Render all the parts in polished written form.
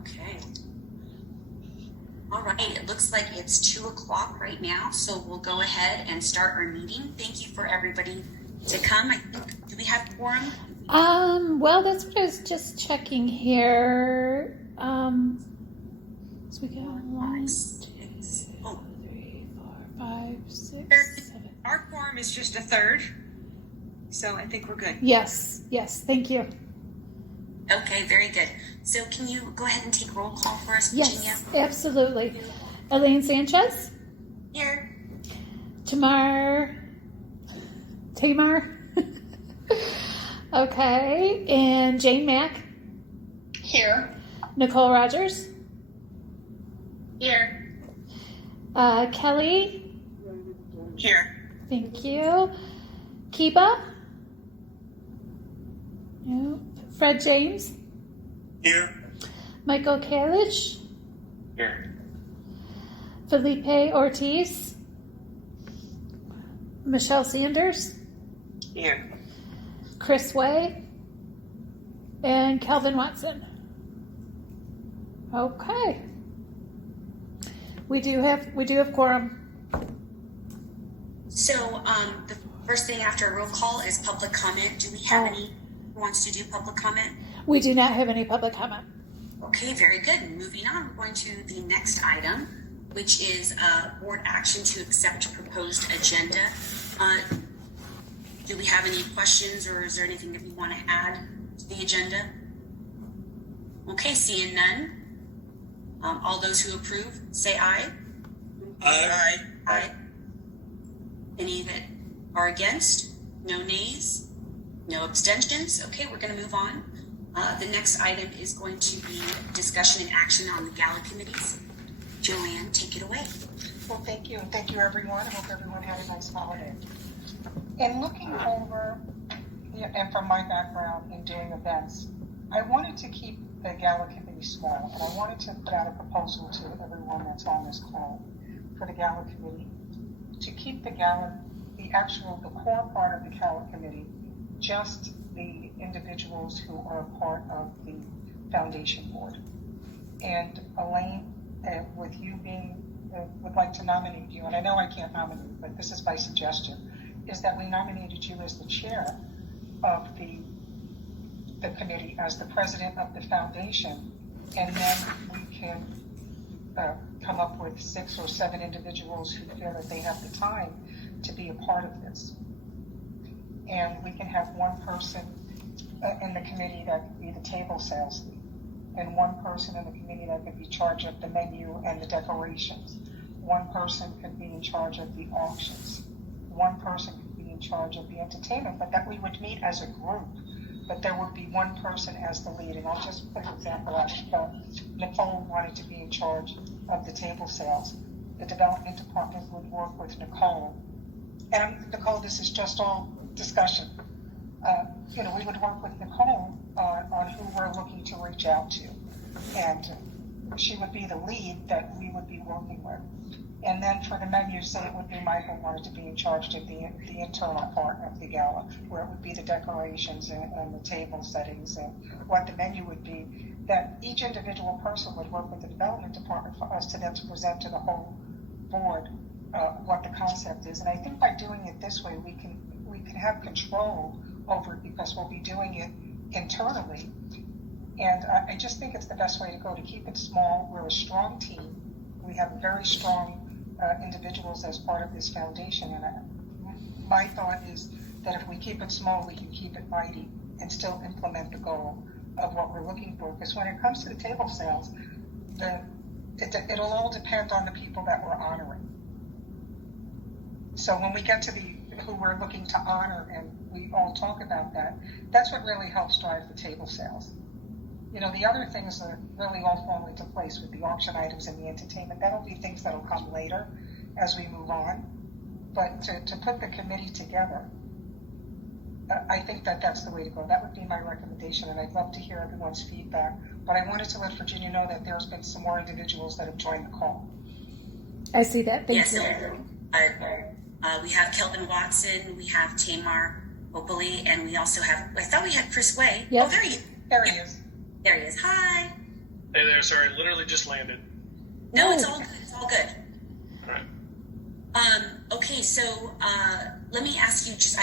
Okay. All right, it looks like it's 2 o'clock right now, so we'll go ahead and start our meeting. Thank you for everybody to come. Do we have quorum? Well, that's what I was just checking here. So we got 1, 2, 3, 4, 5, 6, 7. Our quorum is just a third, so I think we're good. Yes, thank you. Okay, very good. So can you go ahead and take roll call for us, Virginia? Yes, absolutely. Elaine Sanchez? Here. Tamar? Okay, and Jane Mack? Here. Nicole Rogers? Here. Kelly? Here. Thank you. Kiba? No. Fred James? Here. Michael Kalish? Here. Felipe Ortiz? Michelle Sanders? Here. Chris Way? And Calvin Watson. Okay. We do have quorum. So the first thing after a roll call is public comment. Do we have any who wants to do public comment? We do not have any public comment. Okay, very good. Moving on, we're going to the next item, which is board action to accept proposed agenda. Do we have any questions, or is there anything that we want to add to the agenda? Okay, seeing none. All those who approve, say aye. Aye. Aye. Any that are against? No nays? No abstentions? Okay, we're going to move on. The next item is going to be discussion and action on the gala committees. Joanne, take it away. Well, thank you. Thank you, everyone. I hope everyone had a nice holiday. In looking over, and from my background in doing events, I wanted to keep the gala committee small, and I wanted to put out a proposal to everyone that's on this call for the gala committee to keep the gala, the core part of the gala committee, just the individuals who are a part of the foundation board. And Elaine, with you being, would like to nominate you, and I know I can't nominate, but this is by suggestion, is that we nominated you as the chair of the committee, as the president of the foundation, and then we can come up with 6 or 7 individuals who feel that they have the time to be a part of this. And we can have one person in the committee that could be the table sales lead, and one person in the committee that could be in charge of the menu and the decorations. One person could be in charge of the auctions. One person could be in charge of the entertainment, but that we would meet as a group. But there would be one person as the lead. And I'll just put an example out. Nicole wanted to be in charge of the table sales. The development department would work with Nicole. And Nicole, this is just all discussion. We would work with Nicole on who we're looking to reach out to. And she would be the lead that we would be working with. And then for the menu, say it would be Michael wanted to be in charge of the internal part of the gala, where it would be the decorations and the table settings and what the menu would be, that each individual person would work with the development department for us to then to present to the whole board what the concept is. And I think by doing it this way, we can have control over it because we'll be doing it internally. And I just think it's the best way to go, to keep it small. We're a strong team. We have very strong individuals as part of this foundation, and my thought is that if we keep it small, we can keep it mighty and still implement the goal of what we're looking for. Because when it comes to the table sales, it'll all depend on the people that we're honoring. So when we get to who we're looking to honor, and we all talk about that, that's what really helps drive the table sales. The other things are really all falling into place with the auction items and the entertainment. That'll be things that'll come later as we move on. But to put the committee together, I think that's the way to go. That would be my recommendation, and I'd love to hear everyone's feedback. But I wanted to let Virginia know that there's been some more individuals that have joined the call. I see that. Thank you. We have Kelvin Watson, we have Tamar Opoli, and we also have, I thought we had Chris Way. Yep. Oh, there he is. There he is. There he is. Hi. Hey there, sorry, literally just landed. No, it's all good. It's all good. All right. Okay, so let me ask you. Is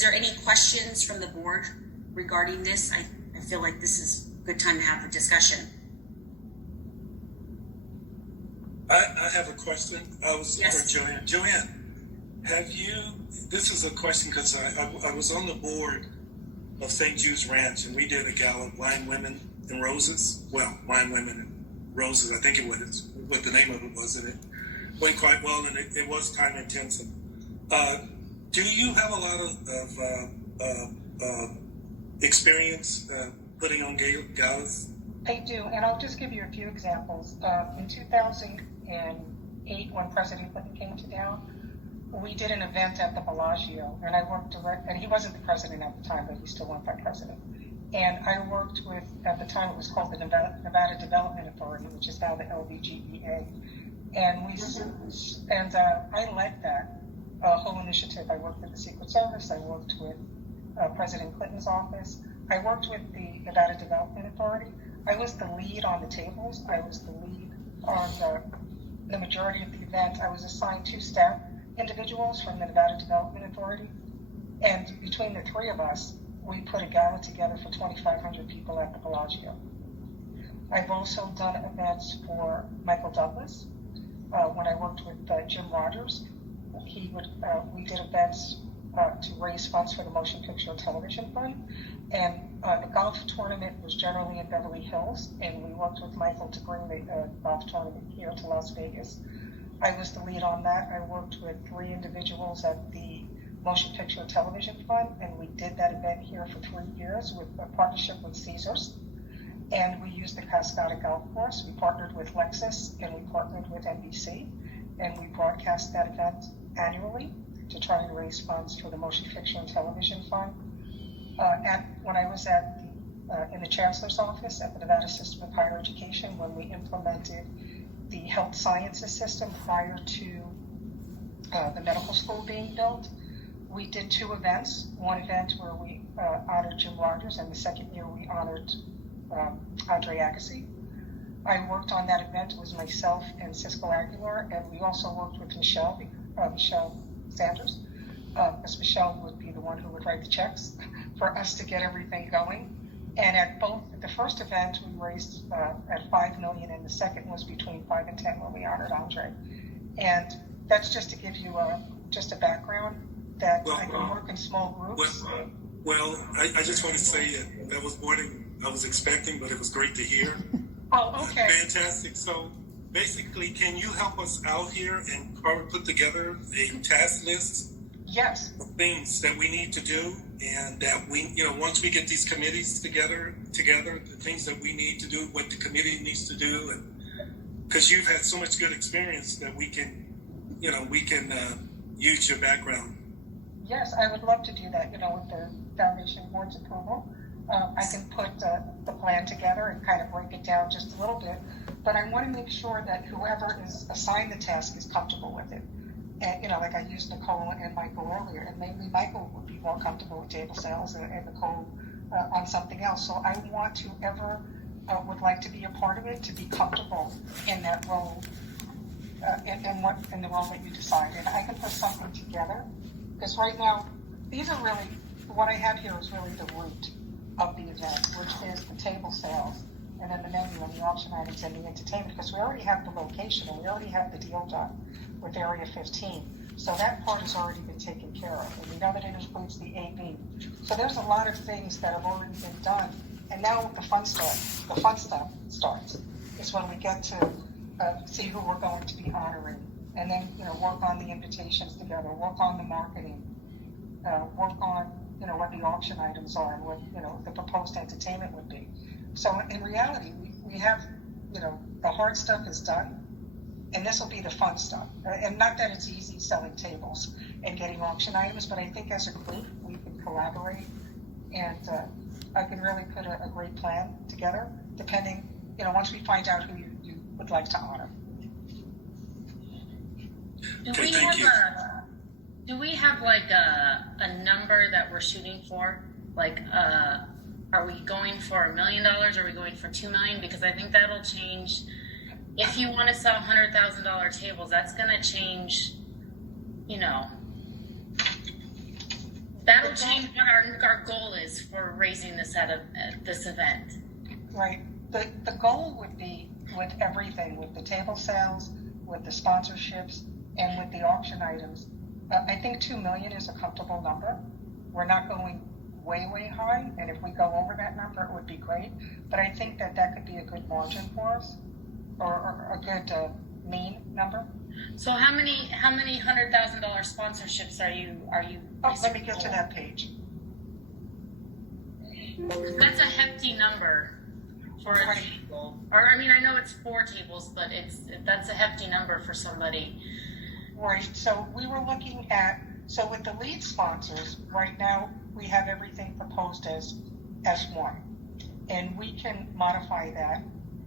there any questions from the board regarding this? I feel like this is a good time to have a discussion. I have a question. I was Yes. for Joanne. Joanne, have you? This is a question because I was on the board of St. Jude's Ranch, and we did a gala, Wine, Women, and Roses. Well, Wine, Women, and Roses. I think it was what the name of it was, and it went quite well, and it was time intensive. Do you have a lot of experience putting on galas? I do, and I'll just give you a few examples. In 2008, when President Clinton came to town, we did an event at the Bellagio, and I worked and he wasn't the president at the time, but he still went by president. And I worked with, at the time it was called the Nevada Development Authority, which is now the LVCCLD. And I led that whole initiative. I worked with the Secret Service. I worked with President Clinton's office. I worked with the Nevada Development Authority. I was the lead on the tables. I was the lead on the majority of the event. I was assigned 2 staff individuals from the Nevada Development Authority. And between the 3 of us, we put a gala together for 2,500 people at the Bellagio. I've also done events for Michael Douglas. When I worked with Jim Rogers, we did events to raise funds for the Motion Picture and Television Fund. And the golf tournament was generally in Beverly Hills, and we worked with Michael to bring the golf tournament here to Las Vegas. I was the lead on that. I worked with 3 individuals at the Motion Picture and Television Fund, and we did that event here for 3 years with a partnership with Caesars. And we used the Cascada Golf Course. We partnered with Lexus, and we partnered with NBC, and we broadcast that event annually to try and raise funds for the Motion Picture and Television Fund. When I was in the Chancellor's office at the Nevada System of Higher Education, when we implemented the health sciences system prior to the medical school being built, we did 2 events. One event where we honored Jim Rogers, and the second year we honored Andre Agassi. I worked on that event. It was myself and Siskel Aguilar, and we also worked with Michelle Sanders, because Michelle would be the one who would write the checks for us to get everything going. And at the first event we raised at $5 million, and the second was between 5 and 10 when we honored Andre. And that's just to give you just a background that I can work in small groups. Well, I just want to say that was more than I was expecting, but it was great to hear. Oh, okay. Fantastic. So basically, can you help us out here and probably put together a task list? Yes. Of things that we need to do, and that we, once we get these committees together, the things that we need to do, what the committee needs to do, and because you've had so much good experience that we can use your background. Yes, I would love to do that, with the Foundation Board's approval. I can put the plan together and kind of break it down just a little bit, but I want to make sure that whoever is assigned the task is comfortable with it. And, like I used Nicole and Michael earlier, and maybe Michael would be more comfortable with table sales and Nicole on something else. So I want whoever would like to be a part of it to be comfortable in that role, in the role that you decide. And I can put something together, because right now, these are really, what I have here is really the root of the event, which is the table sales, and then the menu and the auction items and the entertainment, because we already have the location and we already have the deal done with Area 15. So that part has already been taken care of, and we know that it includes the AV. So there's a lot of things that have already been done, and now the fun stuff starts. Is when we get to see who we're going to be honoring, and then work on the invitations together, work on the marketing, work on what the auction items are and what the proposed entertainment would be. So in reality, we have the hard stuff is done. And this will be the fun stuff. And not that it's easy selling tables and getting auction items, but I think as a group, we can collaborate, and I can really put a great plan together, depending, once we find out who you would like to honor. Do we have like a number that we're shooting for? Like Are we going for $1 million? Are we going for $2 million? Because I think that'll change. If you want to sell $100,000 tables, that's going to change, you know, that'll change what our goal is for raising this this event. Right. The goal would be with everything, with the table sales, with the sponsorships, and with the auction items. I think 2 million is a comfortable number. We're not going way high, and if we go over that number, it would be great. But I think that could be a good margin for us, or a good mean number. So how many $100,000 sponsorships are you? Oh, let me get to that page. That's a hefty number for a table. Or I mean, I know it's 4 tables, but that's a hefty number for somebody. Right. So we were looking at, so with the lead sponsors right now, we have everything proposed as one, and we can modify that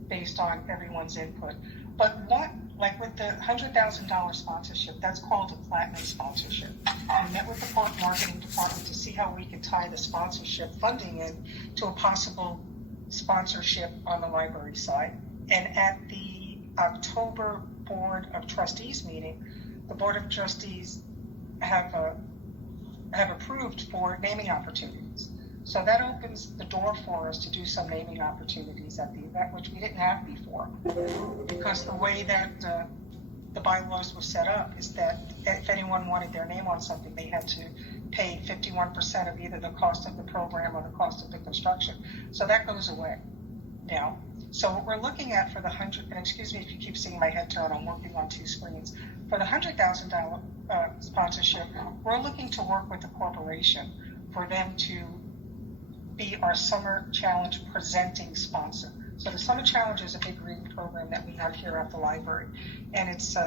based on everyone's input. But like with the $100,000 sponsorship, that's called a platinum sponsorship. We met with the marketing department to see how we could tie the sponsorship funding in to a possible sponsorship on the library side. And at the October Board of Trustees meeting, the Board of Trustees have approved for naming opportunities. So that opens the door for us to do some naming opportunities at the event, which we didn't have before. Because the way that the bylaws were set up is that if anyone wanted their name on something, they had to pay 51% of either the cost of the program or the cost of the construction. So that goes away now. So what we're looking at for the and excuse me if you keep seeing my head turn, I'm working on 2 screens. For the $100,000 sponsorship, we're looking to work with the corporation for them to be our Summer Challenge presenting sponsor. So the Summer Challenge is a big reading program that we have here at the library, and it's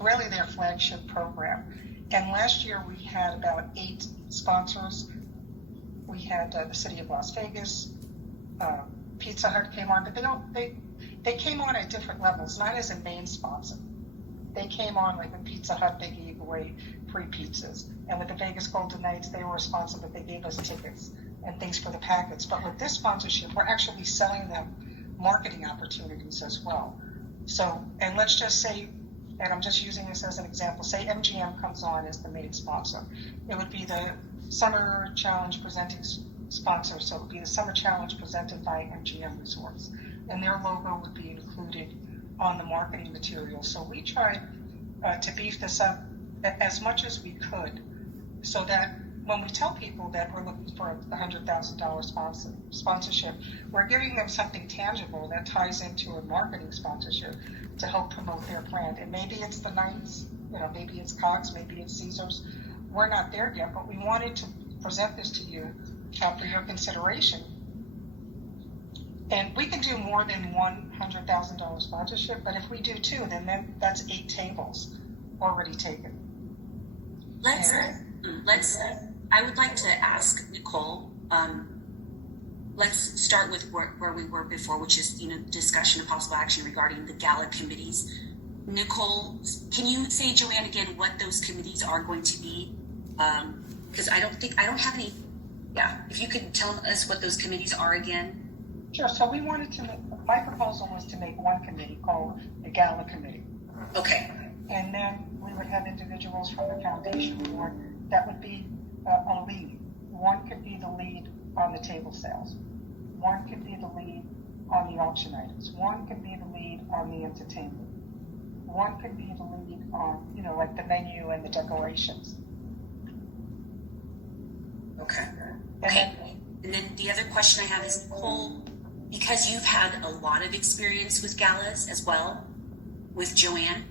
really their flagship program. And last year we had about 8 sponsors. We had the City of Las Vegas, Pizza Hut came on, but they came on at different levels, not as a main sponsor. They came on like with Pizza Hut, they gave away free pizzas, and with the Vegas Golden Knights, they were a sponsor, but they gave us tickets and things for the packets. But with this sponsorship, we're actually selling them marketing opportunities as well. So, and let's just say, and I'm just using this as an example, say MGM comes on as the main sponsor. It would be the Summer Challenge presenting sponsor, so it would be the Summer Challenge presented by MGM Resorts, and their logo would be included on the marketing material. So we tried to beef this up as much as we could, so that when we tell people that we're looking for a $100,000 sponsorship, we're giving them something tangible that ties into a marketing sponsorship to help promote their brand. And maybe it's the Knights, maybe it's Cox, maybe it's Caesars. We're not there yet, but we wanted to present this to you for your consideration. And we can do more than $100,000 sponsorship, but if we do 2, then that's 8 tables already taken. I would like to ask Nicole, let's start with where we were before, which is, discussion of possible action regarding the gala committees. Nicole, can you say, Joanne, again, what those committees are going to be? Because I don't have any, if you could tell us what those committees are again. Sure, so we wanted to my proposal was to make one committee called the Gala Committee. Okay. And then we would have individuals from the foundation board that would be a lead. One could be the lead on the table sales. One could be the lead on the auction items. One could be the lead on the entertainment. One could be the lead on, like the menu and the decorations. Okay. And then the other question I have is, Nicole, because you've had a lot of experience with galas as well, with Joanne,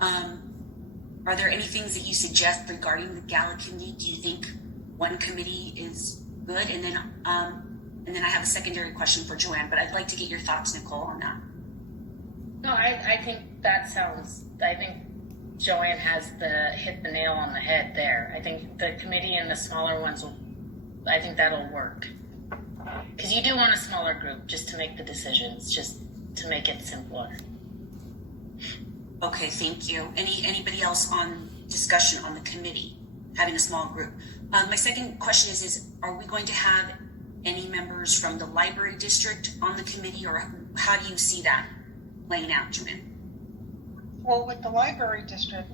are there any things that you suggest regarding the gala committee? Do you think one committee is good? And then I have a secondary question for Joanne, but I'd like to get your thoughts, Nicole, on that. No, I think I think Joanne has hit the nail on the head there. I think the committee and the smaller ones I think that'll work. Because you do want a smaller group just to make the decisions, just to make it simpler. Okay, thank you. Anybody else on discussion on the committee, having a small group? My second question is are we going to have any members from the library district on the committee, or how do you see that playing out, Joanne? Well, with the library district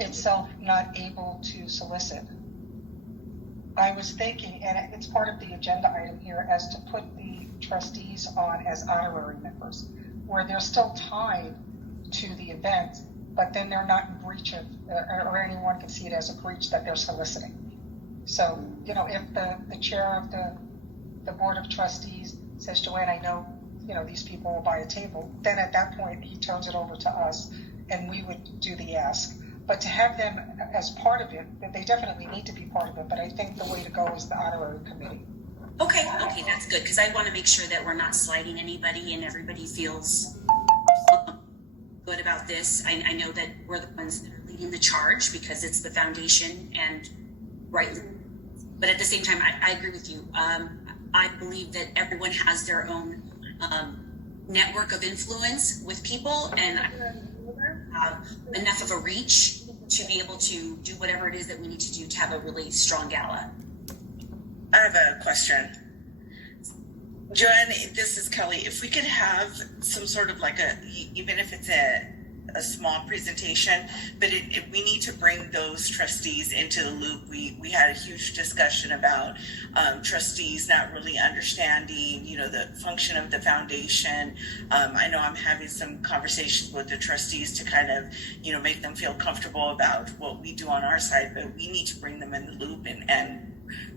itself not able to solicit, I was thinking, and it's part of the agenda item here, as to put the trustees on as honorary members, where they're still tied to the event, but then they're not in breach of, or anyone can see it as a breach that they're soliciting. So, if the chair of the board of trustees says, Joanne, I know, these people will buy a table, then at that point he turns it over to us and we would do the ask. But to have them as part of it, they definitely need to be part of it, but I think the way to go is the honorary committee. Okay, that's good, because I want to make sure that we're not slighting anybody and everybody feels good about this. I know that we're the ones that are leading the charge because it's the foundation, and rightly. But at the same time, I agree with you. I believe that everyone has their own network of influence with people, and enough of a reach to be able to do whatever it is that we need to do to have a really strong gala. I have a question. Joanne, this is Kelly. If we could have some sort of even if it's a small presentation, but we need to bring those trustees into the loop. We had a huge discussion about trustees not really understanding, the function of the foundation. I know I'm having some conversations with the trustees to kind of, make them feel comfortable about what we do on our side, but we need to bring them in the loop and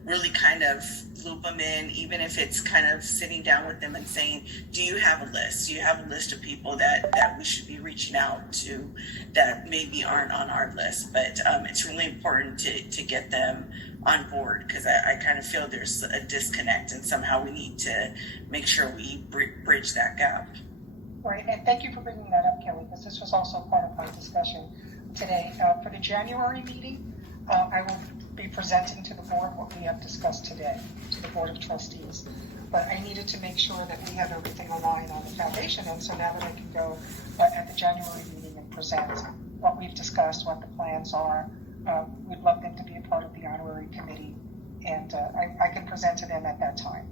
really kind of loop them in, even if it's kind of sitting down with them and saying, do you have a list? Do you have a list of people that we should be reaching out to that maybe aren't on our list? But it's really important to get them on board, because I kind of feel there's a disconnect, and somehow we need to make sure we bridge that gap. Right, and thank you for bringing that up, Kelly, because this was also part of my discussion today. For the January meeting, I will be presenting to the board what we have discussed today, to the board of trustees. But I needed to make sure that we have everything aligned on the foundation, and so now that I can go at the January meeting and present what we've discussed, what the plans are, we'd love them to be a part of the honorary committee, and I can present to them at that time.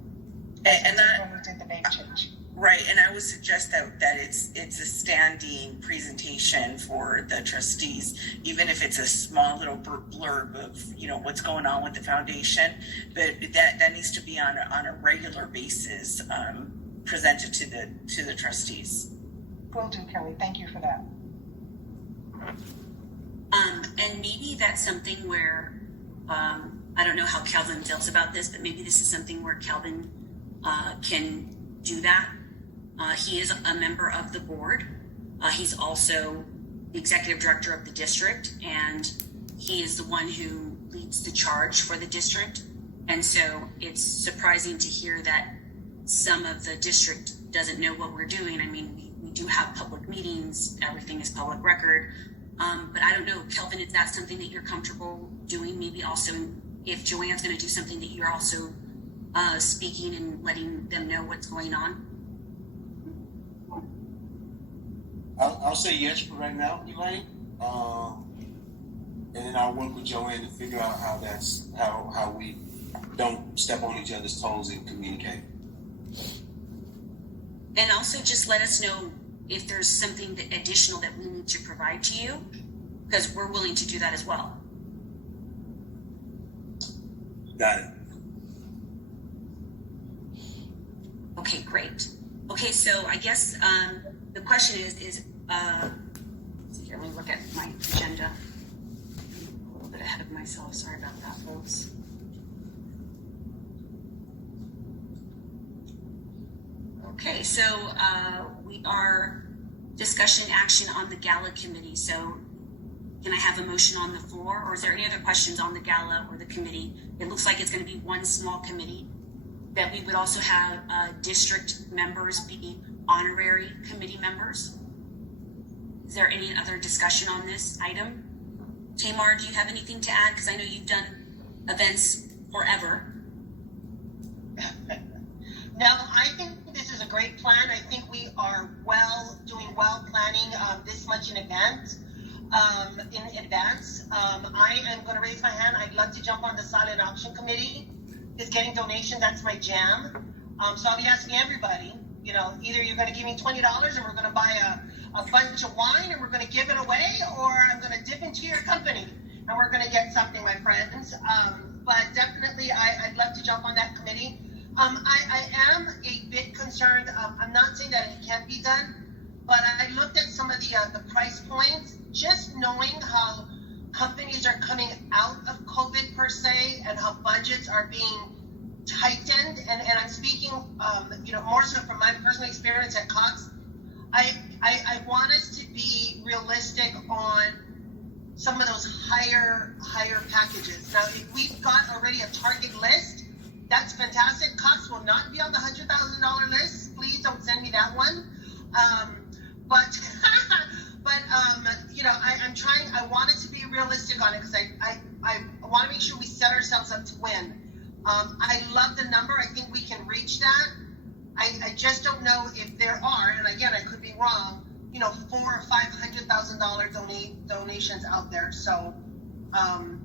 And that, when we did the name change. Right, and I would suggest that it's a standing presentation for the trustees, even if it's a small little blurb of what's going on with the foundation. But that needs to be on a regular basis, presented to the trustees. Will do, Kelly. Thank you for that. And maybe that's something where I don't know how Kelvin feels about this, but maybe this is something where Kelvin can do that. He is a member of the board. He's also the executive director of the district, and he is the one who leads the charge for the district. And so it's surprising to hear that some of the district doesn't know what we're doing. I mean, we do have public meetings, everything is public record. But I don't know, Kelvin, is that something that you're comfortable doing? Maybe also if Joanne's going to do something, that you're also speaking and letting them know what's going on? I'll say yes for right now, Elaine. And then I'll work with Joanne to figure out how we don't step on each other's toes and communicate. And also just let us know if there's something additional that we need to provide to you, because we're willing to do that as well. Got it. Okay, great. Okay, so I guess the question is here, let me look at my agenda. I'm a little bit ahead of myself. Sorry about that, folks. Okay, so we are discussion action on the gala committee. So can I have a motion on the floor, or is there any other questions on the gala or the committee? It looks like it's going to be one small committee, that we would also have district members be honorary committee members. Is there any other discussion on this item? Tamar, do you have anything to add? Because I know you've done events forever. No, I think this is a great plan. I think we are doing well planning this much in advance. I am going to raise my hand. I'd love to jump on the silent auction committee because getting donations, that's my jam. So I'll be asking everybody, you know, either you're going to give me $20 and we're going to buy a bunch of wine and we're going to give it away, or I'm going to dip into your company and we're going to get something, my friends. But definitely, I'd love to jump on that committee. I am a bit concerned. I'm not saying that it can't be done, but I looked at some of the price points, just knowing how companies are coming out of COVID per se and how budgets are being tightened. And I'm speaking, you know, more so from my personal experience at Cox. I want us to be realistic on some of those higher packages. Now, if we've got already a target list, that's fantastic. Cox will not be on the $100,000 list. Please don't send me that one. But you know, I'm trying. I wanted to be realistic on it because I want to make sure we set ourselves up to win. I love the number. I think we can reach that. I just don't know if there are, and again, I could be wrong, you know, $400,000 or $500,000 donations out there. So,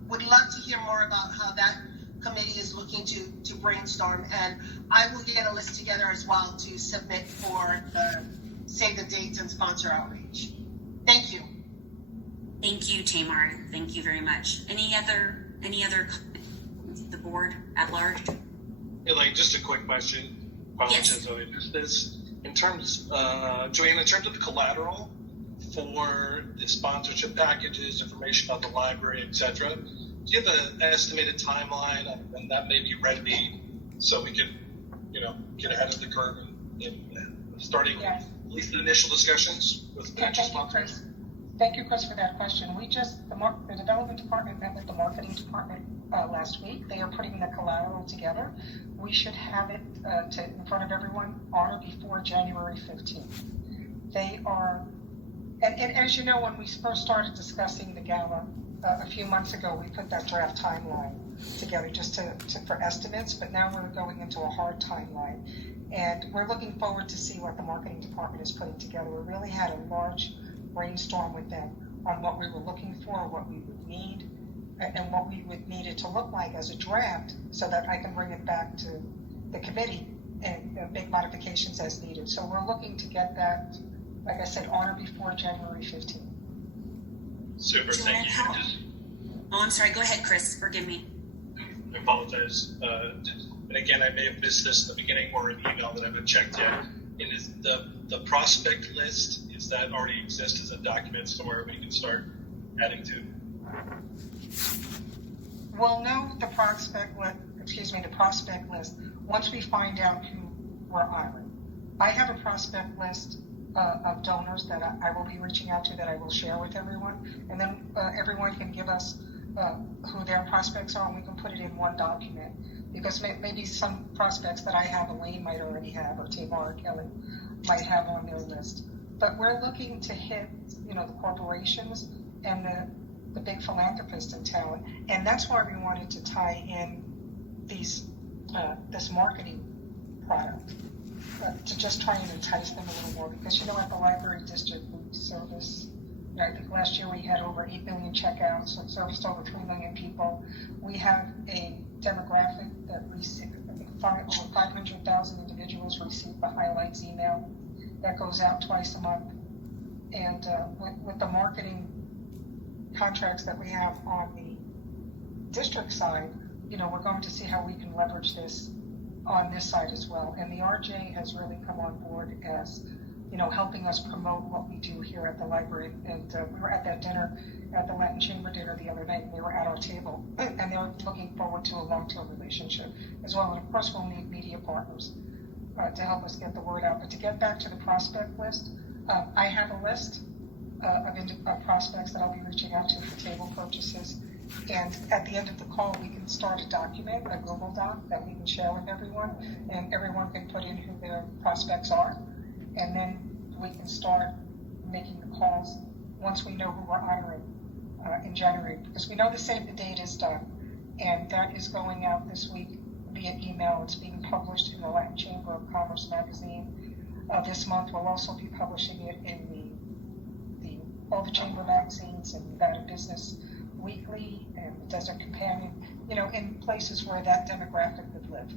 would love to hear more about how that committee is looking to brainstorm, and I will get a list together as well to submit for the save the dates and sponsor outreach. Thank you. Thank you, Tamar. Thank you very much. Any other the board at large? Yeah, like just a quick question. Yes. I missed this. In terms, Joanne, in terms of collateral for the sponsorship packages, information on the library, etc., do you have an estimated timeline on when that may be ready, so we can, you know, get ahead of the curve and starting Yes. at least the initial discussions with potential sponsors? Thank you, Chris, for that question. We just, the development department met with the marketing department last week. They are putting the collateral together. We should have it in front of everyone on or before January 15th. They are, and as you know, when we first started discussing the gala a few months ago, we put that draft timeline together just for estimates, but now we're going into a hard timeline. And we're looking forward to see what the marketing department is putting together. We really had a large brainstorm with them on what we were looking for, what we would need, and what we would need it to look like as a draft, so that I can bring it back to the committee and make modifications as needed. So we're looking to get that, like I said, on or before January 15th. Super, thank you. Oh, I'm sorry. Go ahead, Chris. Forgive me. I apologize. And again, I may have missed this in the beginning or an email that I haven't checked yet. And is the prospect list, is that already exist as a document somewhere we can start adding to? We'll know the prospect list once we find out who we're honoring. I have a prospect list of donors that I will be reaching out to, that I will share with everyone, and then everyone can give us who their prospects are, and we can put it in one document. Because maybe some prospects that I have, Elaine might already have, or Tamar or Kelly might have on their list. But we're looking to hit, you know, the corporations and the big philanthropists in town, and that's why we wanted to tie in this marketing product to just try and entice them a little more. Because, you know, at the library district, we service, you know, I think last year we had over 8 million checkouts, so serviced over 3 million people. We have a demographic that received, I think, over 500,000 individuals receive the highlights email that goes out twice a month. And with the marketing contracts that we have on the district side, you know, we're going to see how we can leverage this on this side as well. And the RJ has really come on board as, you know, helping us promote what we do here at the library. And we were at that dinner, at the Latin Chamber dinner the other night, and they were at our table, and they were looking forward to a long-term relationship as well. And of course, we'll need media partners to help us get the word out. But to get back to the prospect list, I have a list of prospects that I'll be reaching out to for table purchases. And at the end of the call, we can start a document, a Google Doc that we can share with everyone, and everyone can put in who their prospects are. And then we can start making the calls once we know who we're honoring in January, because we know the save the date is done, and that is going out this week via email. It's being published in the Latin Chamber of Commerce magazine. This month we'll also be publishing it in all the chamber magazines and Nevada Business Weekly and Desert Companion, you know, in places where that demographic would live.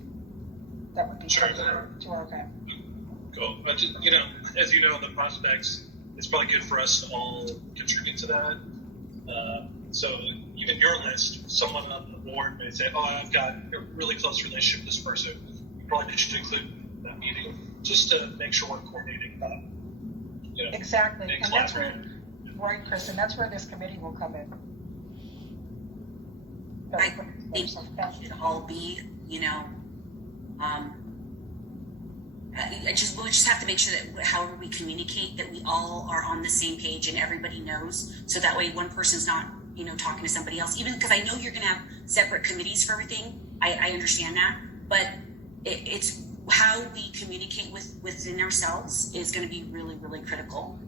That would be Sure. to our event. Cool. But as you know, the prospects, it's probably good for us to all contribute to that. So even your list, someone on the board may say, "Oh, I've got a really close relationship with this person." You probably should include that meeting just to make sure we're coordinating that. Exactly, being and that's where, collaborative. right, Chris, and that's where this committee will come in. I think that should all be, we'll just have to make sure that however we communicate, that we all are on the same page and everybody knows. So that way one person's not, talking to somebody else, even because I know you're going to have separate committees for everything. I understand that, but it's how we communicate within ourselves is going to be really, really critical.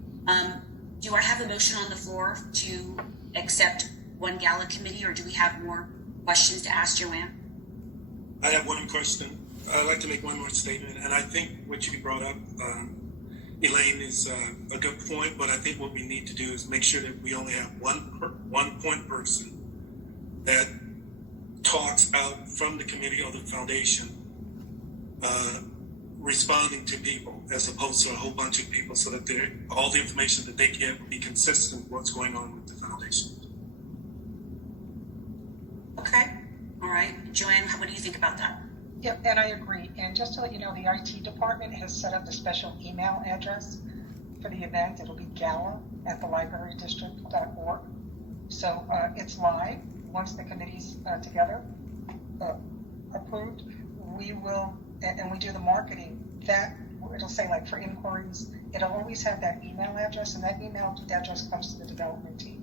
Do I have a motion on the floor to accept one gala committee, or do we have more questions to ask Joanne? I have one question. I'd like to make one more statement, and I think what you brought up, Elaine, is a good point. But I think what we need to do is make sure that we only have one point person that talks out from the committee or the foundation, responding to people, as opposed to a whole bunch of people, so that all the information that they get will be consistent with what's going on with the foundation. Okay. All right. Joanne, what do you think about that? Yep, and I agree. And just to let you know, the IT department has set up a special email address for the event. It'll be gala@thelibrarydistrict.org. So it's live. Once the committee's together, approved, we will, and we do the marketing, that it'll say, like, for inquiries, it'll always have that email address, and that email address comes to the development team.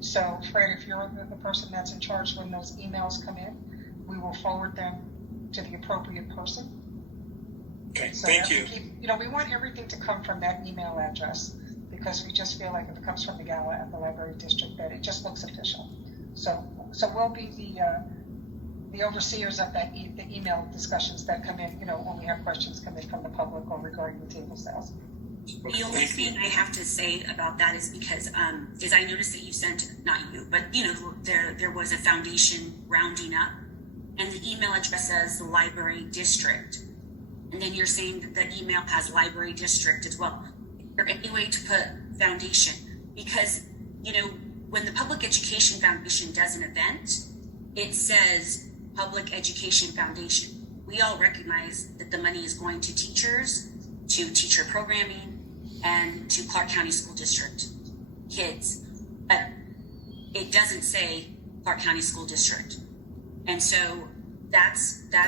So Fred, if you're the person that's in charge when those emails come in, we will forward them to the appropriate person. Okay, So thank you. We want everything to come from that email address, because we just feel like if it comes from the gala at the library district, that it just looks official. So we'll be the overseers of that the email discussions that come in, when we have questions come in from the public or regarding the table sales. The only thing I have to say about that is because is I noticed that you sent, not you, but there was a foundation rounding up, and the email address says the library district, and then you're saying that the email has library district as well. Is there any way to put foundation? Because when the Public Education Foundation does an event, it says Public Education Foundation. We all recognize that the money is going to teachers, to teacher programming, and to Clark County School District kids, but it doesn't say Clark County School District. And so that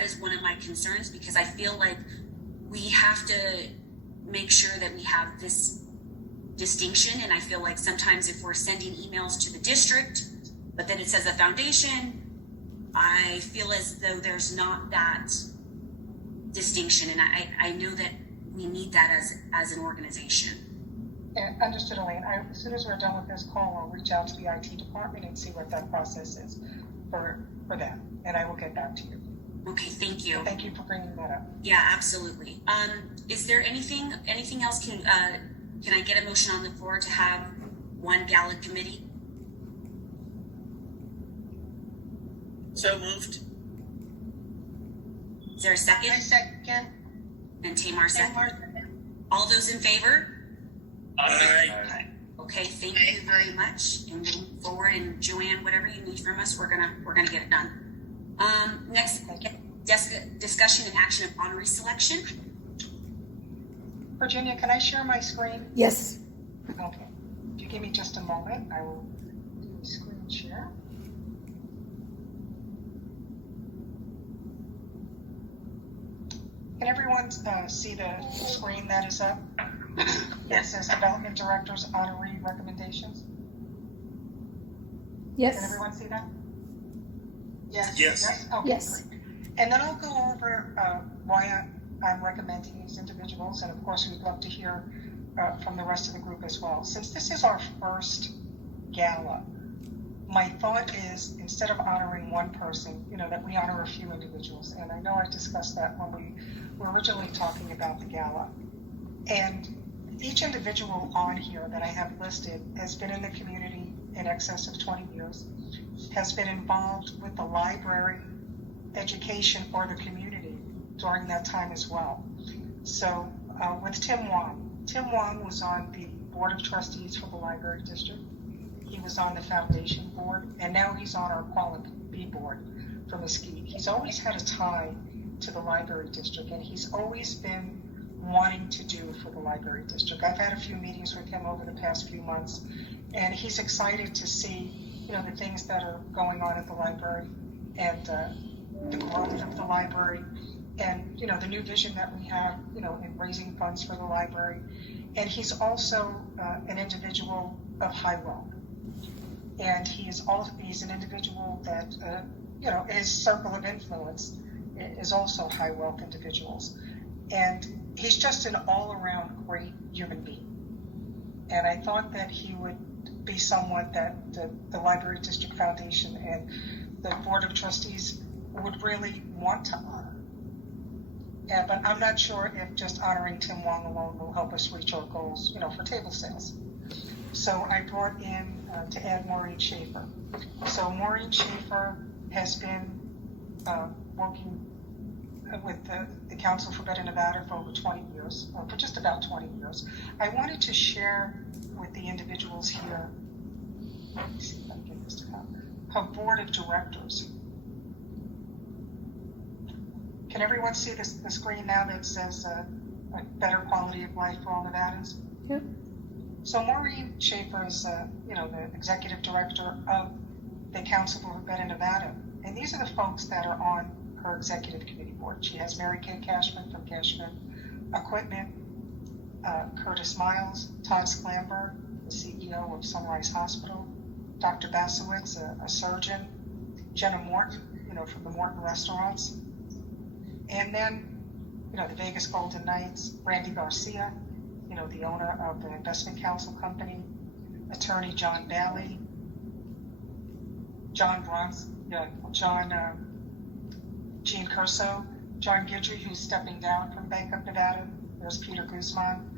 is one of my concerns, because I feel like we have to make sure that we have this distinction. And I feel like sometimes if we're sending emails to the district, but then it says a foundation, I feel as though there's not that distinction. And I know that we need that as an organization. And understood, Elaine. As soon as we're done with this call, I'll reach out to the IT department and see what that process is for them, and I will get back to you. Okay, thank you. Thank you for bringing that up. Yeah, absolutely. Is there anything else? Can I get a motion on the floor to have one gala committee? So moved. Is there a second? I second. And Tamar second. All those in favor? Aye. Okay, thank you very much. And moving forward, and Joanne, whatever you need from us, we're gonna get it done. Next, discussion and action of honorary selection. Virginia, can I share my screen? Yes. Okay. If you give me just a moment, I will do a screen share. Can everyone see the screen that is up? It says Development Director's Honorary Recommendations. Yes. Can everyone see that? Yes. Yes. Okay, Yes. great. And then I'll go over why I'm recommending these individuals, and of course we'd love to hear from the rest of the group as well. Since this is our first gala, my thought is, instead of honoring one person, that we honor a few individuals. And I know I discussed that when we were originally talking about the gala. And each individual on here that I have listed has been in the community in excess of 20 years, has been involved with the library, education, or the community during that time as well. So with Tim Wong was on the Board of Trustees for the Library District. He was on the Foundation Board, and now he's on our Quality B Board for Mesquite. He's always had a tie to the Library District, and he's always been wanting to do for the Library District. I've had a few meetings with him over the past few months, and he's excited to see, the things that are going on at the library and the growth of the library and, the new vision that we have, in raising funds for the library. And he's also an individual of high wealth. And he's an individual that, his circle of influence is also high wealth individuals. And he's just an all-around great human being. And I thought that he would be someone that the Library District Foundation and the Board of Trustees would really want to honor. But I'm not sure if just honoring Tim Wong alone will help us reach our goals, for table sales. So I brought in to add Maureen Schaefer. So Maureen Schaefer has been working with the Council for Better Nevada for over 20 years, or for just about 20 years. I wanted to share with the individuals here, let me see if I can get this to happen, her board of directors. Can everyone see the screen now that says a better quality of life for all Nevadans? Yep. So Maureen Schaefer is, the executive director of the Council for Better Nevada. And these are the folks that are on her executive committee board. She has Mary Kay Cashman from Cashman Equipment, Curtis Miles, Todd Sklamberg, the CEO of Sunrise Hospital, Dr. Basowitz, a surgeon, Jenna Morton, from the Morton Restaurants, and then, the Vegas Golden Knights, Randy Garcia, the owner of the Investment Council Company, attorney John Bailey, Gene Curso, John Guidry, who's stepping down from Bank of Nevada. There's Peter Guzman.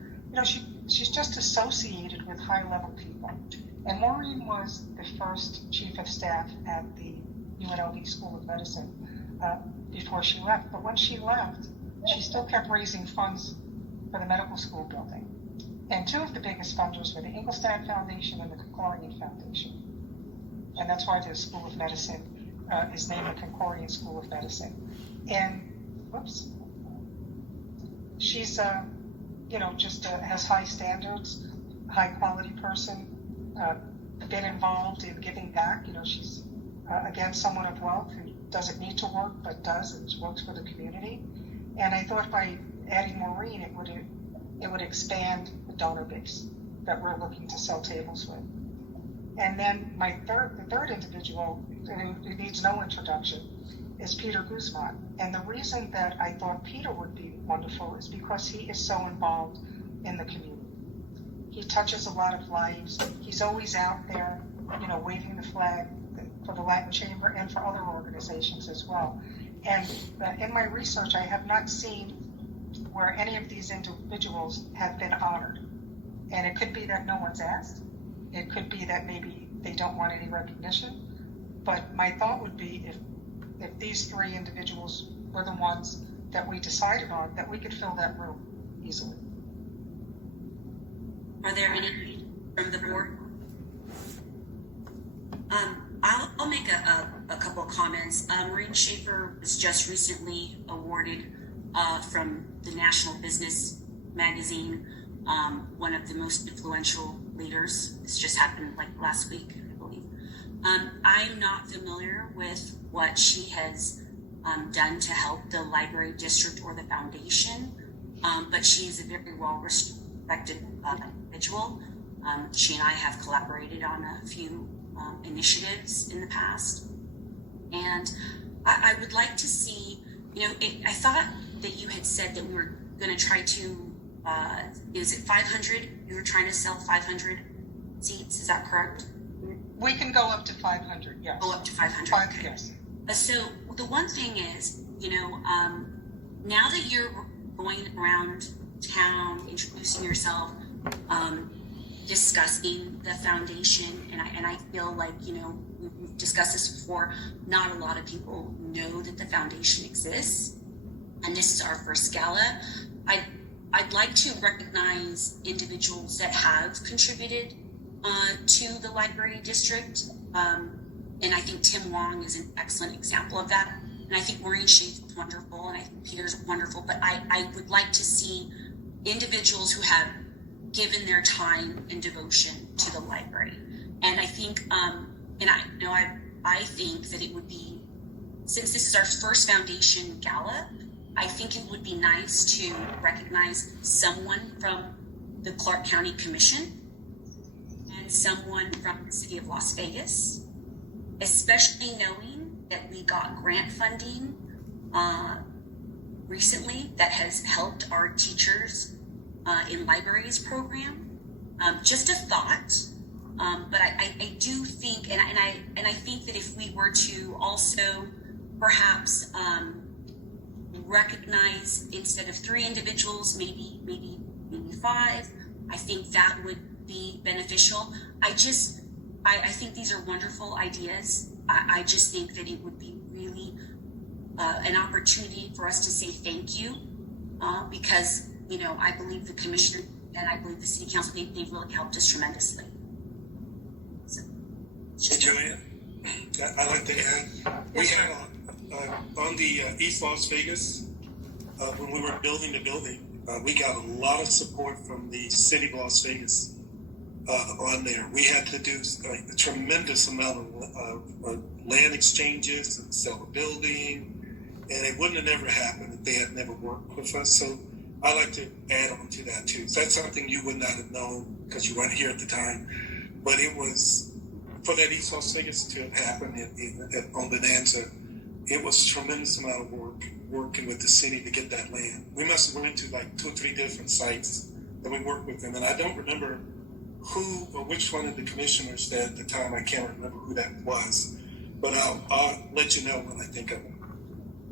She's just associated with high-level people. And Maureen was the first chief of staff at the UNLV School of Medicine before she left. But when she left, she still kept raising funds for the medical school building. And two of the biggest funders were the Ingolstadt Foundation and the Concordian Foundation. And that's why the School of Medicine is named the Concordian School of Medicine. And, she's, has high standards, high quality person, been involved in giving back. She's, again, someone of wealth who doesn't need to work, but does and works for the community. And I thought by adding Maureen, it would expand the donor base that we're looking to sell tables with. And then the third individual who needs no introduction is Peter Guzman. And the reason that I thought Peter would be wonderful is because he is so involved in the community. He touches a lot of lives. He's always out there, waving the flag for the Latin Chamber and for other organizations as well. And in my research, I have not seen where any of these individuals have been honored. And it could be that no one's asked. It could be that maybe they don't want any recognition. But my thought would be if these three individuals were the ones that we decided on, that we could fill that room easily. Are there any from the board? I'll make a couple of comments. Maureen Schaefer was just recently awarded from the National Business Magazine, one of the most influential leaders. This just happened like last week, I believe. I'm not familiar with what she has done to help the library district or the foundation, but she is a very well-respected individual. She and I have collaborated on a few initiatives in the past, and I would like to see, I thought that you had said that we were going to try to, is it 500? You were trying to sell 500 seats, is that correct? We can go up to 500, yes. Go up to 500. Okay. Yes. So the one thing is, now that you're going around town, introducing yourself, discussing the foundation, and I feel like, we've discussed this before, not a lot of people know that the foundation exists. and this is our first gala, I'd like to recognize individuals that have contributed to the library district. And I think Tim Wong is an excellent example of that. And I think Maureen Schaefer is wonderful, and I think Peter's wonderful. But I would like to see individuals who have given their time and devotion to the library. And I think, I think that it would be, since this is our first foundation gala, I think it would be nice to recognize someone from the Clark County Commission and someone from the city of Las Vegas, especially knowing that we got grant funding recently that has helped our teachers in libraries program. Just a thought, but I do think, and I think that if we were to also perhaps recognize, instead of 3 individuals, maybe 5, I think that would be beneficial. I think these are wonderful ideas. I just think that it would be really an opportunity for us to say thank you, because, I believe the commissioner and I believe the city council, they've really helped us tremendously. So, Hey, Joanne, I'd like to add, we had on the East Las Vegas, when we were building the building, we got a lot of support from the city of Las Vegas on there. We had to do a tremendous amount of land exchanges and sell the building, and it wouldn't have never happened if they had never worked with us. So I like to add on to that too. So that's something you would not have known because you weren't here at the time, but it was, for that East Las Vegas to have happened on Bonanza, it was a tremendous amount of work working with the city to get that land. We must have went to like 2 or 3 different sites that we worked with them, and I don't remember who or which one of the commissioners that at the time, I can't remember who that was, but I'll let you know when I think of it.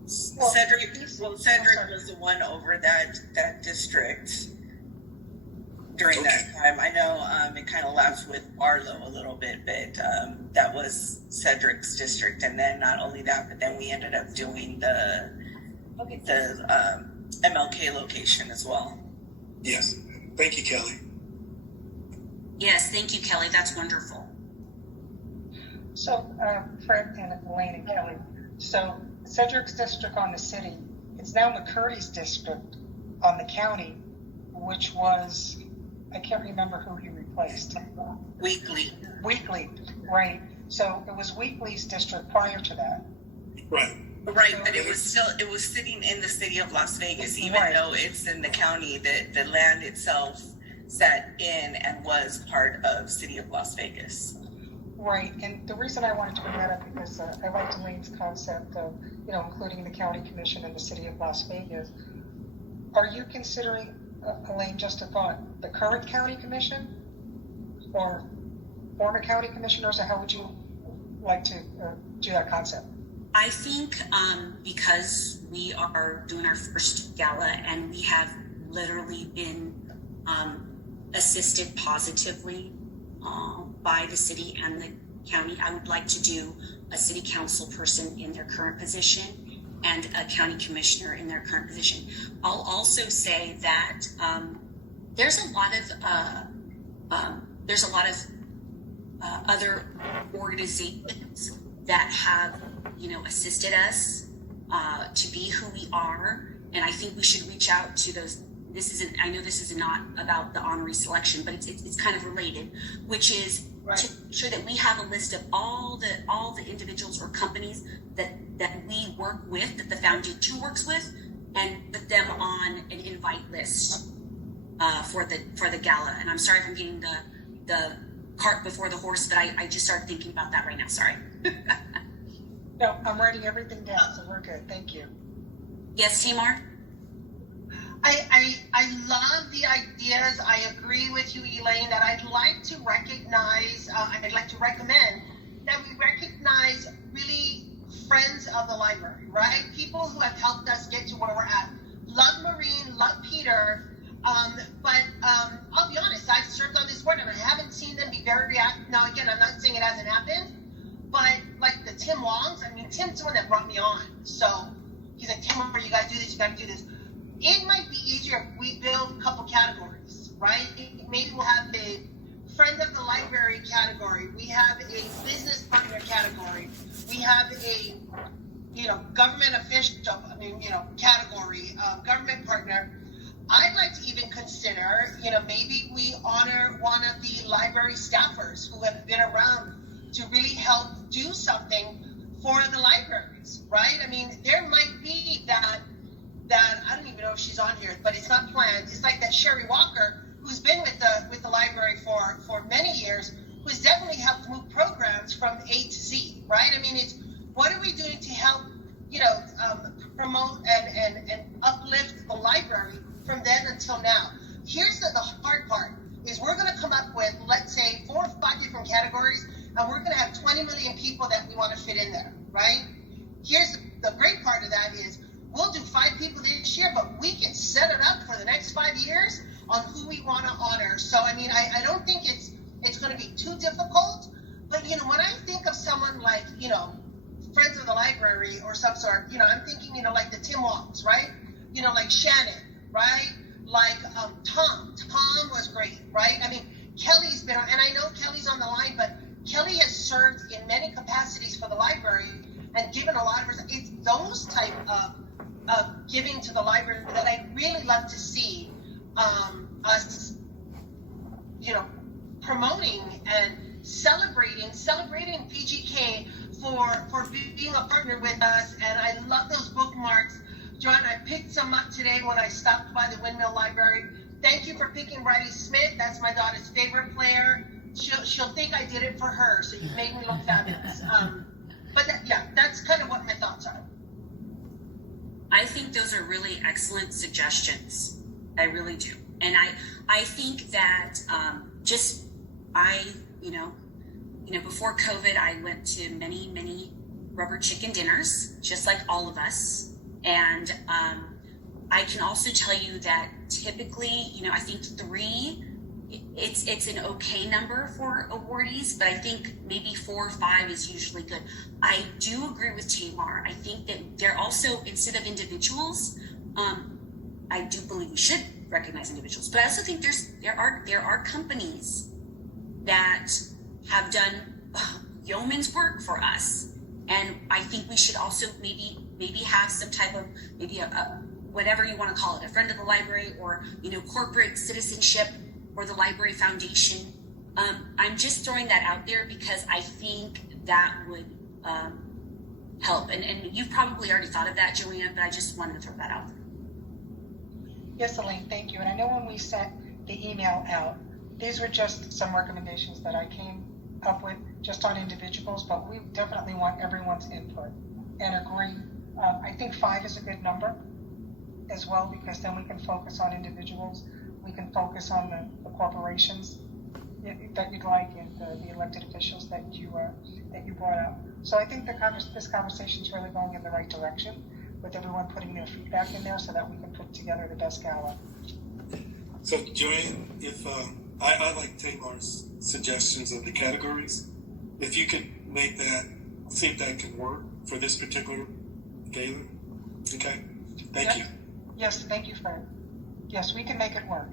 Cedric was the one over that district during that time. I know it kind of lapsed with Arlo a little bit, but that was Cedric's district. And then not only that, but then we ended up doing the MLK location as well. Yes. Thank you, Kelly. yes, thank you, Kelly. That's wonderful. So, Fred and Elaine and Kelly, so Cedric's district on the city, it's now McCurdy's district on the county, which was, I can't remember who he replaced. Weekly, right. So it was Weekly's district prior to that. Right. Right, but it was sitting in the city of Las Vegas, even though it's in the county. The land itself sat in and was part of city of Las Vegas. Right, and the reason I wanted to bring that up because I liked Elaine's concept of, including the county commission and the city of Las Vegas. Are you considering, Elaine, just a thought, the current county commission or former county commissioners, or how would you like to do that concept? I think because we are doing our first gala and we have literally been assisted positively by the city and the county, I would like to do a city council person in their current position and a county commissioner in their current position. I'll also say that there's a lot of other organizations that have assisted us to be who we are, and I think we should reach out to those. I know this is not about the honorary selection, but it's kind of related, which is to ensure that we have a list of all the individuals or companies that we work with, that the foundation works with, and put them on an invite list for the gala. And I'm sorry if I'm getting the cart before the horse, but I just started thinking about that right now. Sorry. No, I'm writing everything down, so we're good. Thank you. Yes, Tamar? I love the ideas. I agree with you, Elaine, that I'd like to recognize, I'd like to recommend that we recognize really friends of the library, right? People who have helped us get to where we're at. Love Maureen, love Peter, but I'll be honest, I've served on this board and I haven't seen them be very reactive. Now, again, I'm not saying it hasn't happened, but like the Tim Wongs, Tim's the one that brought me on. So, he's like, Tim, you gotta do this, you gotta do this. It might be easier if we build a couple categories, right? Maybe we'll have a friend of the library category. We have a business partner category. We have a, government official, category, government partner. I'd like to even consider, maybe we honor one of the library staffers who have been around to really help do something for the libraries, right? I mean, there might be that I don't even know if she's on here, but it's not planned. It's like that Sherry Walker, who's been with the library for many years, who's definitely helped move programs from A to Z, right? I mean, it's what are we doing to help, promote and uplift the library from then until now? Here's the hard part, is we're going to come up with, let's say, 4 or 5 different categories, and we're going to have 20 million people that we want to fit in there, right? Here's the great part of that is we'll do 5 people this year, but we can set it up for the next 5 years on who we want to honor. So, I mean, I don't think it's going to be too difficult, but, when I think of someone like, Friends of the Library or some sort, I'm thinking, like the Tim Walks, right? Like Shannon, right? Like Tom. Tom was great, right? I mean, Kelly's been, and I know Kelly's on the line, but Kelly has served in many capacities for the library and given a lot of, it's those type of giving to the library that I really love to see us, promoting and celebrating PGK for being a partner with us. And I love those bookmarks. John, I picked some up today when I stopped by the Windmill Library. Thank you for picking Riley Smith. That's my daughter's favorite player. She'll think I did it for her, so you made me look fabulous. But that's kind of what my thoughts are. I think those are really excellent suggestions. I really do. And I think that before COVID, I went to many, many rubber chicken dinners, just like all of us. And I can also tell you that typically, I think 3, it's an okay number for awardees, but I think maybe 4 or 5 is usually good. I do agree with Tamar. I think that they're also, instead of individuals, I do believe we should recognize individuals, but I also think there are companies that have done yeoman's work for us, and I think we should also maybe have some type of a whatever you want to call it, a friend of the library, or corporate citizenship, or the library foundation. I'm just throwing that out there because I think that would help, and you've probably already thought of that, Joanne, but I just wanted to throw that out there. Yes, Elaine, thank you. And I know when we sent the email out, these were just some recommendations that I came up with just on individuals, but we definitely want everyone's input and agree. I think 5 is a good number as well, because then we can focus on individuals. We can focus on the corporations that you'd like, and the elected officials that you brought up. So I think this conversation is really going in the right direction, with everyone putting their feedback in there so that we can put together the best gala. So, Joanne, if I like Tamar's suggestions of the categories, if you could make that, see if that can work for this particular gala. Okay, thank you. Yes, thank you, Fred. Yes, we can make it work.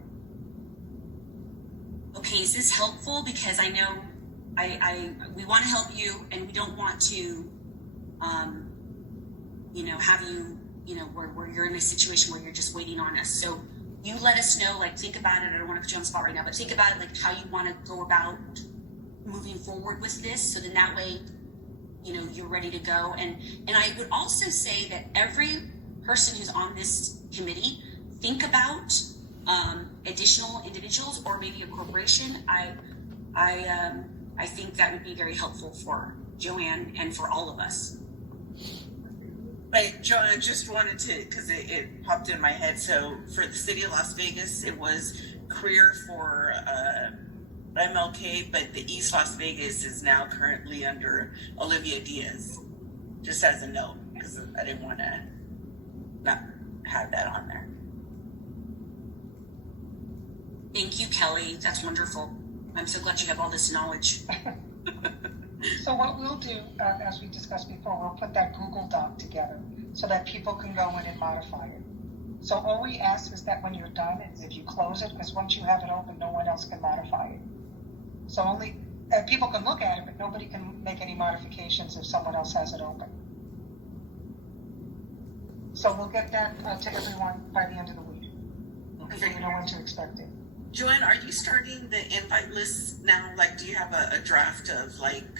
Okay, is this helpful? Because I know we want to help you, and we don't want to, have you, where you're in a situation where you're just waiting on us. So you let us know, think about it. I don't want to put you on the spot right now, but think about it, how you want to go about moving forward with this. So then that way, you're ready to go. And I would also say that every person who's on this committee, think about additional individuals or maybe a corporation. I think that would be very helpful for Joanne and for all of us. But Joanne, I just wanted to, because it popped in my head. So for the city of Las Vegas, it was career for MLK, but the East Las Vegas is now currently under Olivia Diaz. Just as a note, because I didn't want to not have that on there. Thank you, Kelly. That's wonderful. I'm so glad you have all this knowledge. So what we'll do, as we discussed before, we'll put that Google Doc together so that people can go in and modify it. So all we ask is that when you're done, is if you close it, because once you have it open, no one else can modify it. So only people can look at it, but nobody can make any modifications if someone else has it open. So we'll get that to everyone by the end of the week, so you know when to expect it. Joanne, are you starting the invite list now? Like, do you have a draft of like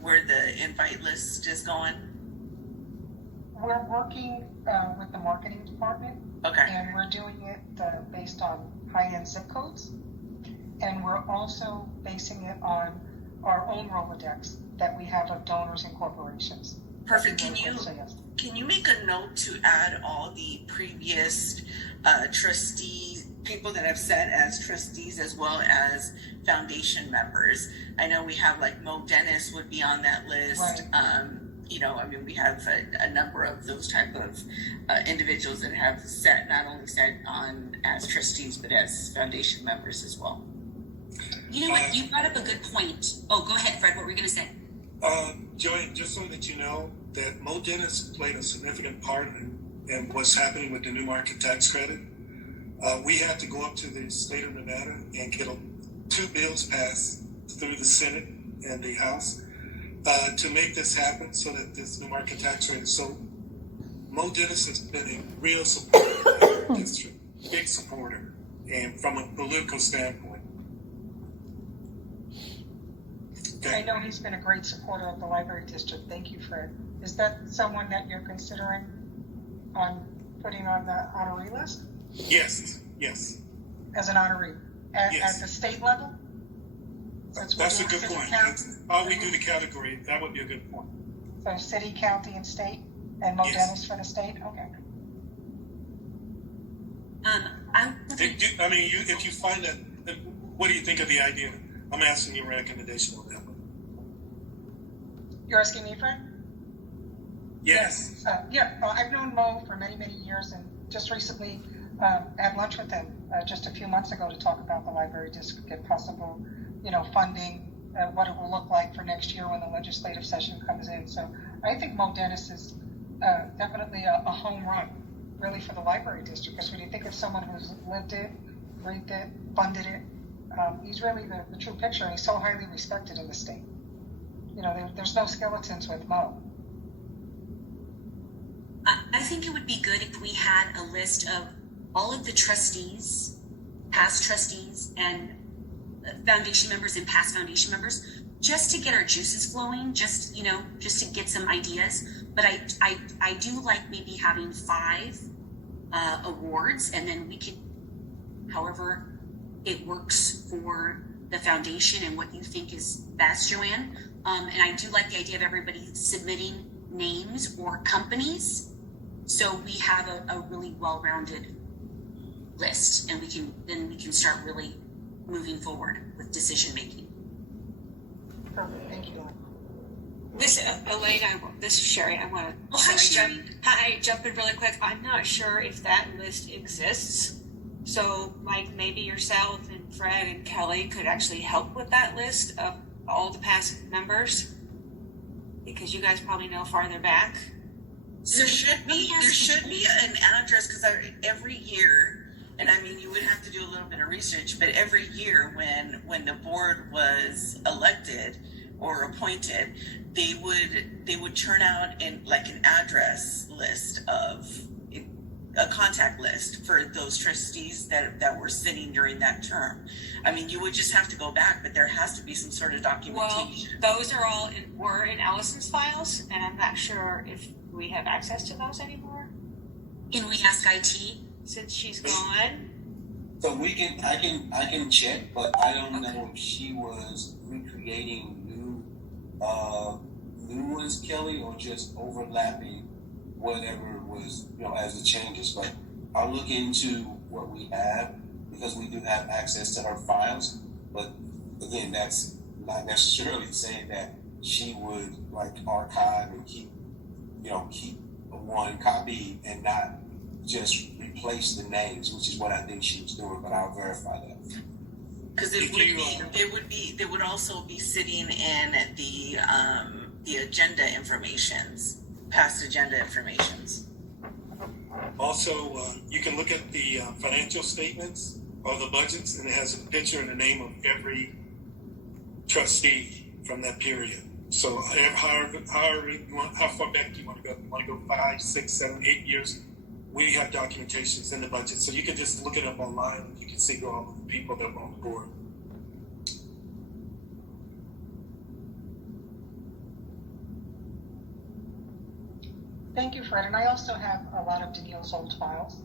where the invite list is going? We're working with the marketing department, Okay. and we're doing it based on high-end zip codes, and we're also basing it on our own Rolodex that we have of donors and corporations. Perfect. Can you make a note to add all the previous trustees, people that have sat as trustees, as well as foundation members? I know we have like Mo Dennis would be on that list. Right. You know, I mean, we have a number of those type of individuals that have not only sat on as trustees, but as foundation members as well. You know what? You brought up a good point. Oh, go ahead, Fred. What were you going to say? Joanne, just so that you know, that Mo Dennis played a significant part in what's happening with the new market tax credit. We have to go up to the state of Nevada and get 2 bills passed through the Senate and the House to make this happen, so that this new market tax credit. So Mo Dennis has been a real supporter of the district, big supporter, and from a political standpoint. Okay. I know he's been a great supporter of the library district. Thank you, Fred. Is that someone that you're considering on putting on the honoree list? Yes. As an honoree? At the state level? That's a good point. How we do the category, that would be a good point. So city, county, and state? And Mo Dennis for the state? Okay. If you find that, what do you think of the idea? I'm asking your recommendation on that one. You're asking me, Fred? Yes. I've known Mo for many, many years, and just recently had lunch with him just a few months ago to talk about the library district and possible, funding, what it will look like for next year when the legislative session comes in. So I think Mo Dennis is definitely a home run, really, for the library district, because when you think of someone who's lived it, breathed it, funded it, he's really the true picture, and he's so highly respected in the state. There's no skeletons with Mo. I think it would be good if we had a list of all of the trustees, past trustees, and foundation members and past foundation members, just to get our juices flowing, just to get some ideas. But I do like maybe having 5 awards, and then we could, however it works for the foundation and what you think is best, Joanne. And I do like the idea of everybody submitting names or companies, so we have a really well-rounded list, and we can start really moving forward with decision making. Perfect. Thank you. This Elaine, this is Sherry. I want to. Oh, hi, Sherry. Jump in really quick. I'm not sure if that list exists. So, like, maybe yourself and Fred and Kelly could actually help with that list of all the past members, because you guys probably know farther back. There should be an address, because every year, and I mean, you would have to do a little bit of research, but every year when the board was elected or appointed, they would turn out an address list of a contact list for those trustees that were sitting during that term. I mean, you would just have to go back, but there has to be some sort of documentation. Well, those are all were in Allison's files, and I'm not sure if we have access to those anymore. Can we ask IT since she's gone? So I can check, but I don't know if she was recreating new ones, Kelly, or just overlapping whatever was, as the changes. But I'll look into what we have, because we do have access to her files. But again, that's not necessarily saying that she would archive and keep one copy and not just replace the names, which is what I think she was doing. But I'll verify that. Because they would also be sitting in the agenda informations. past agenda informations. Also, you can look at the financial statements or the budgets, and it has a picture and the name of every trustee from that period. So however you want, how far back do you want to go? You want to go 5, 6, 7, 8 years? We have documentations in the budget, so you can just look it up online. You can see all the people that were on the board. Thank you, Fred. And I also have a lot of Danielle's old files.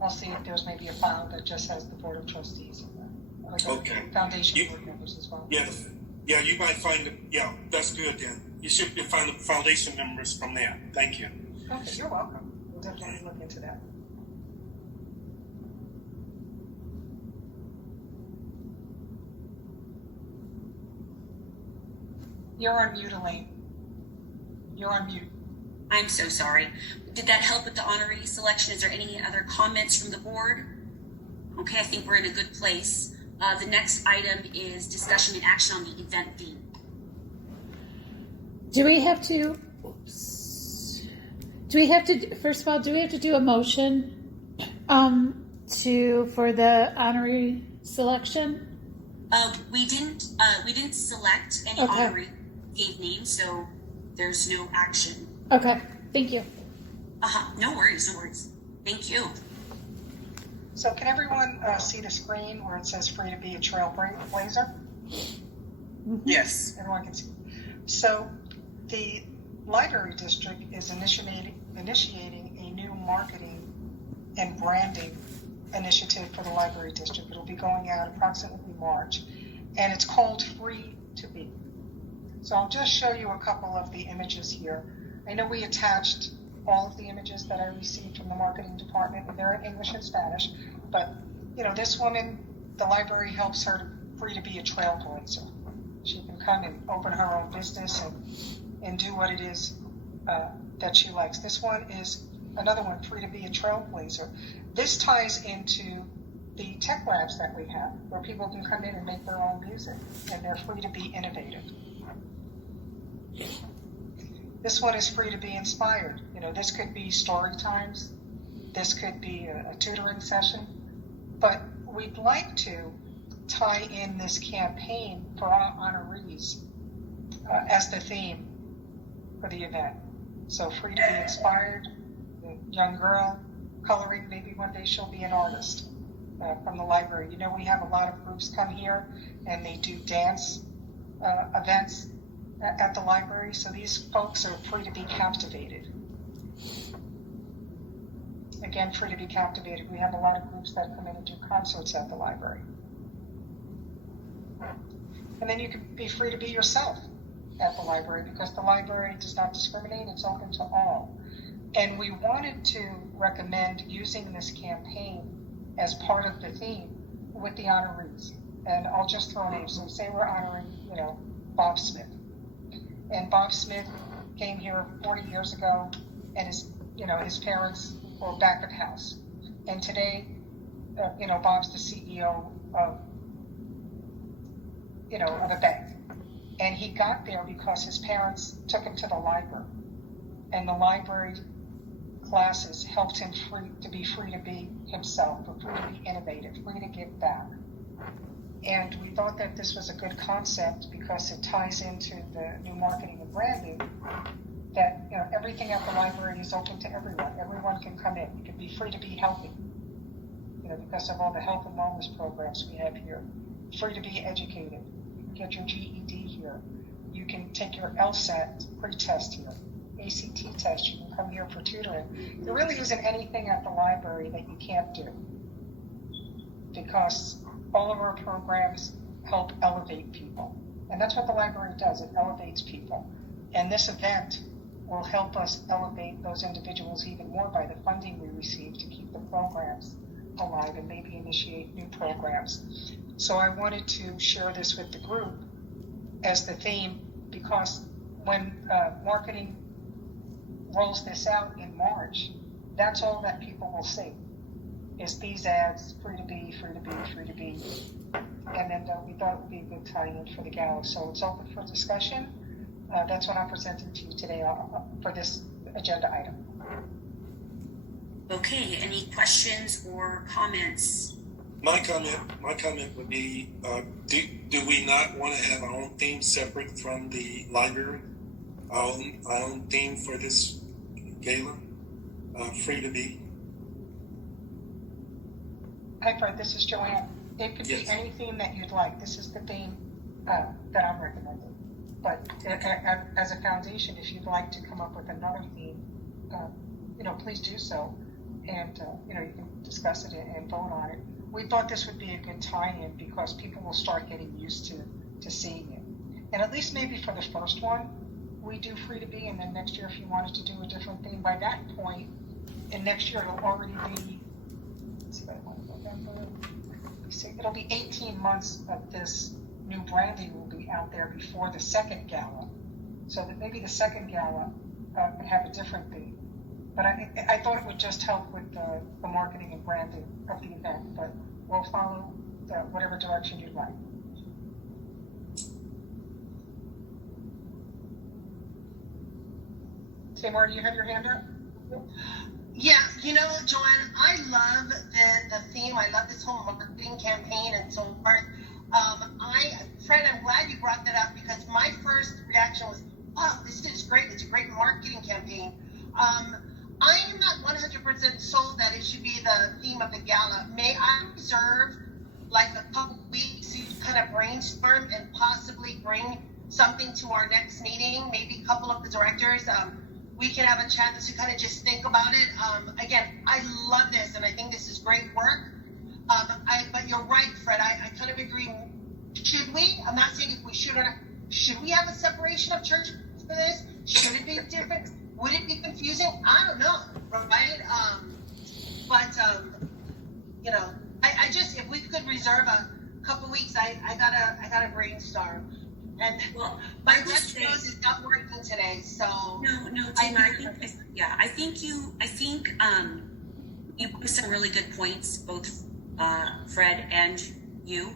I'll see if there's maybe a file that just has the Board of Trustees in there. Okay. Foundation board members as well. Yeah, you might find it. Yeah, that's good then. You should find the foundation members from there. Thank you. Okay, you're welcome. We'll definitely look into that. You're on mute, Elaine. You're on mute. I'm so sorry. Did that help with the honoree selection? Is there any other comments from the board? Okay, I think we're in a good place. The next item is discussion and action on the event theme. Do we have to, first of all, do we have to do a motion for the honorary selection? We didn't select any Okay. honorary gave names, so there's no action. Okay, thank you. No worries. Thank you. So can everyone see the screen where it says free to be a trailblazer? Yes. Everyone can see. So the library district is initiating a new marketing and branding initiative for the library district. It'll be going out approximately March, and it's called Free to Be. So I'll just show you a couple of the images here. I know we attached all of the images that I received from the marketing department, and they're in English and Spanish, but this woman, the library helps her free to be a trailblazer. She can come and open her own business and do what it is that she likes. This one is another one, free to be a trailblazer. This ties into the tech labs that we have, where people can come in and make their own music, and they're free to be innovative. This one is free to be inspired. This could be story times. This could be a tutoring session. But we'd like to tie in this campaign for our honorees as the theme for the event. So free to be inspired, the young girl coloring, maybe one day she'll be an artist from the library. We have a lot of groups come here and they do dance events at the library, so these folks are free to be captivated. Again, free to be captivated. We have a lot of groups that come in and do concerts at the library. And then you can be free to be yourself at the library, because the library does not discriminate, it's open to all. And we wanted to recommend using this campaign as part of the theme with the honorees. And I'll just throw names. So say we're honoring, Bob Smith. And Bob Smith came here 40 years ago, and his parents were back of house. And today, Bob's the CEO of a bank. And he got there because his parents took him to the library. And the library classes helped him to be free to be himself, free to be innovative, free to give back. And we thought that this was a good concept because it ties into the new marketing and branding, that everything at the library is open to everyone. Everyone can come in. You can be free to be healthy, because of all the health and wellness programs we have here. Free to be educated. You can get your GED here. You can take your LSAT pre-test here. ACT test. You can come here for tutoring. There really isn't anything at the library that you can't do, because all of our programs help elevate people. And that's what the library does. It elevates people. And this event will help us elevate those individuals even more by the funding we receive to keep the programs alive and maybe initiate new programs. So I wanted to share this with the group as the theme, because when marketing rolls this out in March, that's all that people will see, is these ads, free to be, free to be, free to be. And then we thought it would be a good tie-in for the gala. So it's open for discussion. That's what I'm presenting to you today for this agenda item. Okay, any questions or comments? My comment would be, do we not want to have our own theme separate from the library? Our own theme for this gala, free to be. Hi Fred, this is Joanne. It could Yes. be any theme that you'd like. This is the theme that I'm recommending. But as a foundation, if you'd like to come up with another theme, please do so. And, you can discuss it and vote on it. We thought this would be a good tie-in because people will start getting used to seeing it. And at least maybe for the first one, we do free to be, and then next year if you wanted to do a different theme, by that point, and next year it'll already be, it'll be 18 months of this new branding will be out there before the second gala. So that maybe the second gala would have a different theme. But I thought it would just help with the marketing and branding of the event, but we'll follow whatever direction you'd like. Tamar, do you have your hand up? Yeah, Joanne, I love the theme. I love this whole marketing campaign and so forth. Fred, I'm glad you brought that up because my first reaction was, wow, this is great. It's a great marketing campaign. I am not 100% sold that it should be the theme of the gala. May I reserve like a couple weeks to kind of brainstorm and possibly bring something to our next meeting? Maybe a couple of the directors. We can have a chance to kind of just think about it. Again, I love this and I think this is great work. But you're right, Fred. I kind of agree. Should we? I'm not saying if we should or not. Should we have a separation of church for this? Should it be different? Would it be confusing? I don't know, right? I just, if we could reserve a couple weeks, I gotta brainstorm. And my West Coast is not working today, so No, Tim, I think you put some really good points, both Fred and you.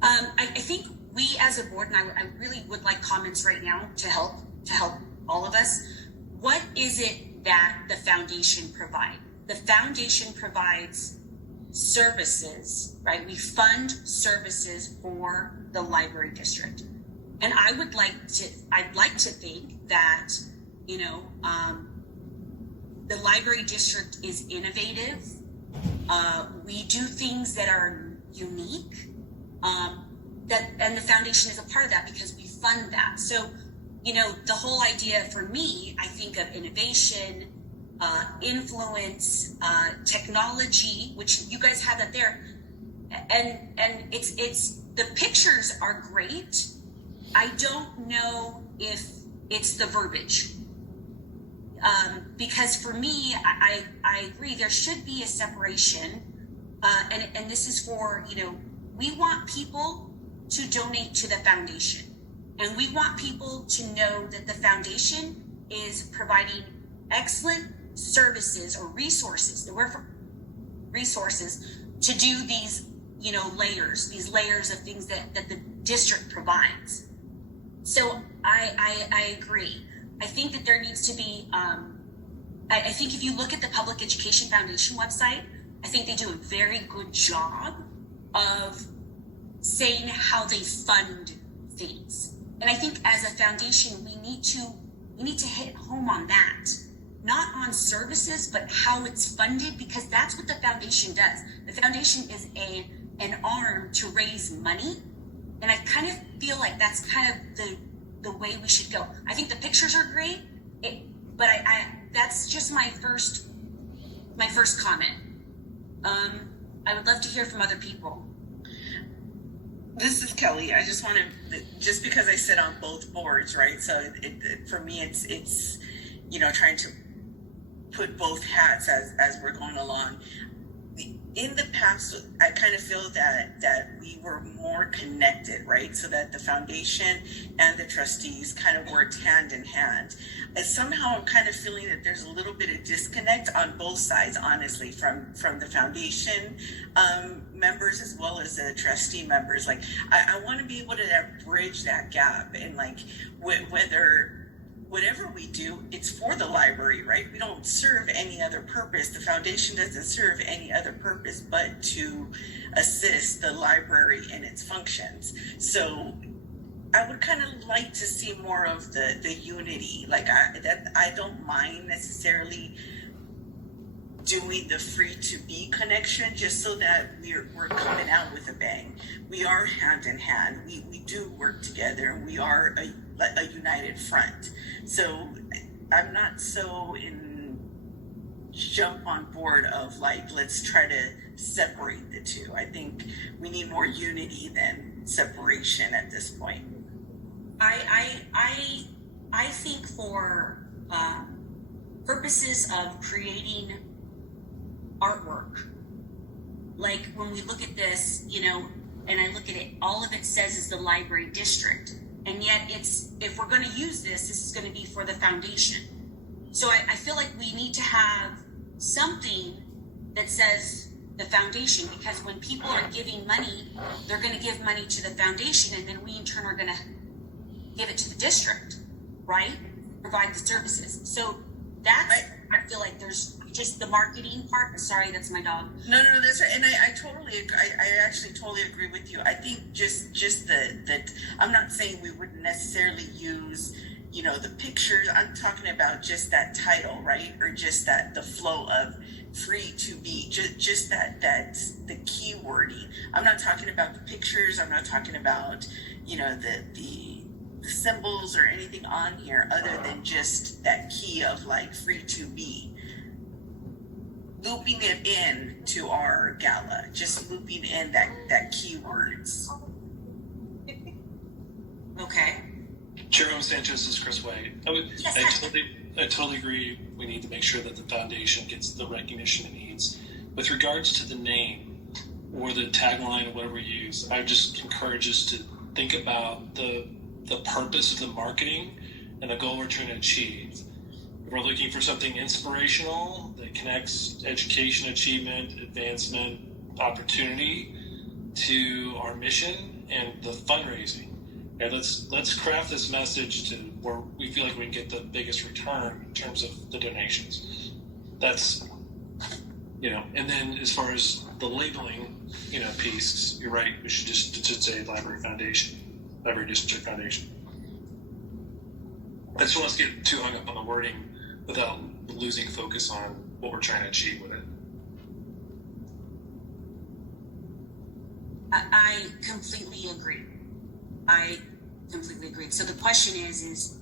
I think we as a board, and I really would like comments right now to help all of us. What is it that the foundation provides? The foundation provides services, right? We fund services for the library district. And I'd like to think that, the library district is innovative. We do things that are unique. And the foundation is a part of that because we fund that. So, the whole idea for me, I think of innovation, influence, technology, which you guys have that there. And it's the pictures are great. I don't know if it's the verbiage. Because for me, I agree, there should be a separation. And this is for, we want people to donate to the foundation. And we want people to know that the foundation is providing excellent services or resources, the word for resources, to do these, these layers of things that the district provides. So I agree. I think that there needs to be, I think if you look at the Public Education Foundation website, I think they do a very good job of saying how they fund things. And I think as a foundation, we need to hit home on that, not on services, but how it's funded, because that's what the foundation does. The foundation is an arm to raise money. And I kind of feel like that's kind of the way we should go. I think the pictures are great, but I that's just my first comment. I would love to hear from other people. This is Kelly. I just want to, just because I sit on both boards, right? So for me, it's trying to put both hats as we're going along. In the past, I kind of feel that we were more connected, right? So that the foundation and the trustees kind of worked hand in hand. And somehow I'm kind of feeling that there's a little bit of disconnect on both sides, honestly, from the foundation members as well as the trustee members. Like, I want to be able to bridge that gap, and like whether whatever we do, it's for the library, right? We don't serve any other purpose. The foundation doesn't serve any other purpose but to assist the library in its functions. So I would kind of like to see more of the unity. Like I don't mind necessarily doing the free to be connection, just so that we're coming out with a bang. We are hand in hand. We do work together. We are a united front. So I'm not so in jump on board of like, let's try to separate the two. I think we need more unity than separation at this point. I think for purposes of creating artwork, like when we look at this, and I look at it, all of it says is the library district, and yet if we're going to use this is going to be for the foundation. So I feel like we need to have something that says the foundation, because when people are giving money, they're going to give money to the foundation, and then we in turn are going to give it to the district, right? Provide the services. So that's, I feel like there's just the marketing part. Sorry, that's my dog. No, that's right. And I totally agree. I actually totally agree with you. I think just that I'm not saying we wouldn't necessarily use, the pictures. I'm talking about just that title, right? Or just that the flow of free to be, just that's the key wording. I'm not talking about the pictures. I'm not talking about, the symbols or anything on here other than just that key of like free to be. Looping it in to our gala, just looping in that keywords. Okay. Jerome Sanchez is Chris White. I totally agree. We need to make sure that the foundation gets the recognition it needs. With regards to the name or the tagline or whatever we use, I just encourage us to think about the purpose of the marketing and the goal we're trying to achieve. We're looking for something inspirational that connects education, achievement, advancement, opportunity to our mission and the fundraising. And let's craft this message to where we feel like we can get the biggest return in terms of the donations. That's, and then as far as the labeling, piece, you're right. We should just say Library District Foundation. I just want us to get too hung up on the wording without losing focus on what we're trying to achieve with it. I completely agree. So the question is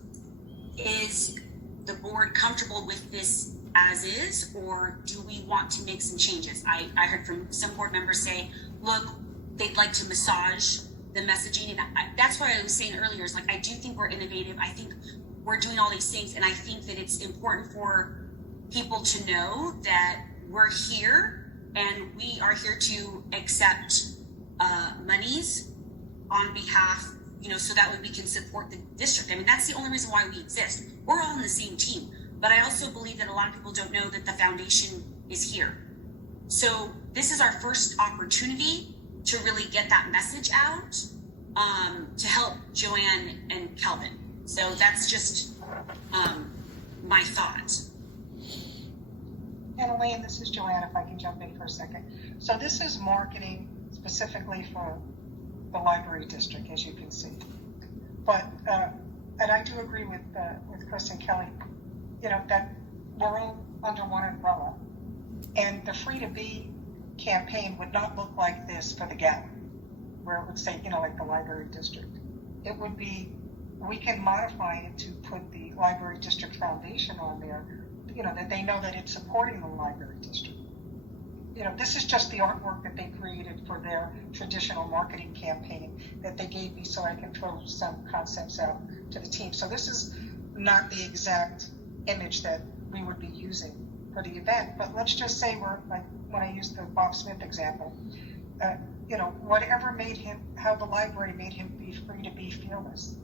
the board comfortable with this as is, or do we want to make some changes? I heard from some board members say, look, they'd like to massage the messaging, and that's why I was saying earlier, is like, I do think we're innovative. I think we're doing all these things, and I think that it's important for people to know that we're here and we are here to accept monies on behalf, so that way we can support the district. I mean, that's the only reason why we exist. We're all on the same team, but I also believe that a lot of people don't know that the foundation is here. So this is our first opportunity to really get that message out, to help Joanne and Kelvin. So that's just my thought. And Elaine, this is Joanne, if I can jump in for a second. So this is marketing specifically for the library district, as you can see. But, and I do agree with Chris and Kelly, that we're all under one umbrella. And the Free to Be campaign would not look like this for the gala, where it would say, like the library district. It would be, we can modify it to put the library district foundation on there, that they know that it's supporting the library district. This is just the artwork that they created for their traditional marketing campaign that they gave me so I can throw some concepts out to the team. So this is not the exact image that we would be using for the event, but let's just say we're, like when I used the Bob Smith example, whatever made him, how the library made him be free to be fearless.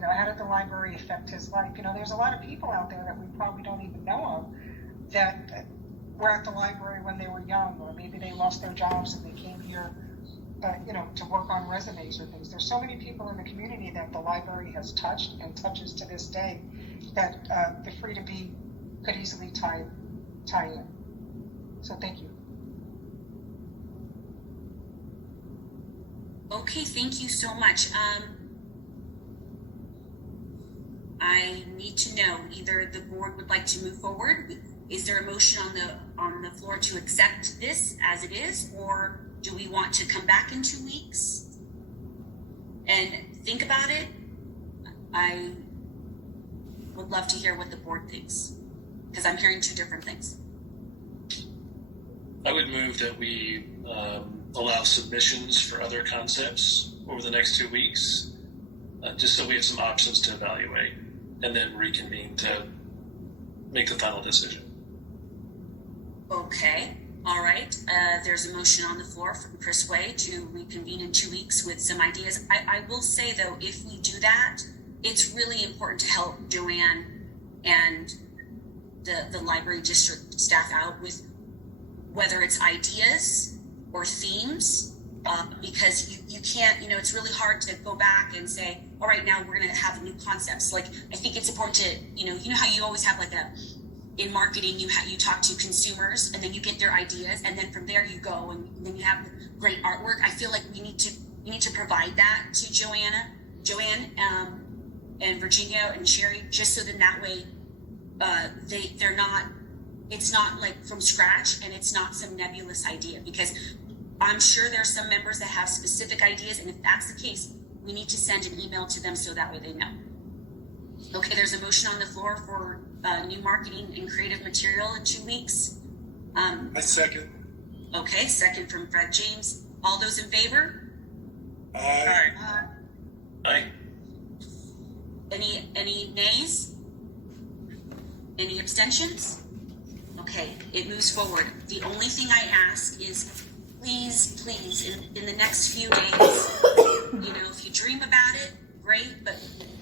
How did the library affect his life? There's a lot of people out there that we probably don't even know of that were at the library when they were young, or maybe they lost their jobs and they came here, to work on resumes or things. There's so many people in the community that the library has touched and touches to this day that the free to be could easily tie in. So thank you. Okay, thank you so much. I need to know, either the board would like to move forward. Is there a motion on the floor to accept this as it is, or do we want to come back in 2 weeks and think about it? I would love to hear what the board thinks, because I'm hearing two different things. I would move that we allow submissions for other concepts over the next 2 weeks, just so we have some options to evaluate, and then reconvene to make the final decision. Okay, all right. There's a motion on the floor from Chris Way to reconvene in 2 weeks with some ideas. I will say, though, if we do that, it's really important to help Joanne and the library district staff out with whether it's ideas or themes, because you can't, it's really hard to go back and say, all right, now we're going to have new concepts. Like, I think it's important to, you know how you always have in marketing, you talk to consumers and then you get their ideas, and then from there you go and then you have great artwork. I feel like we need to provide that to Joanne, and Virginia and Sherry, just so that way they're not, it's not like from scratch and it's not some nebulous idea, because I'm sure there's some members that have specific ideas, and if that's the case, we need to send an email to them so that way they know. Okay, there's a motion on the floor for new marketing and creative material in 2 weeks. I second. Okay, second from Fred James. All those in favor? Aye. Aye. Any nays? Any abstentions? Okay, it moves forward. The only thing I ask is, please, in the next few days, if you dream about it, great, but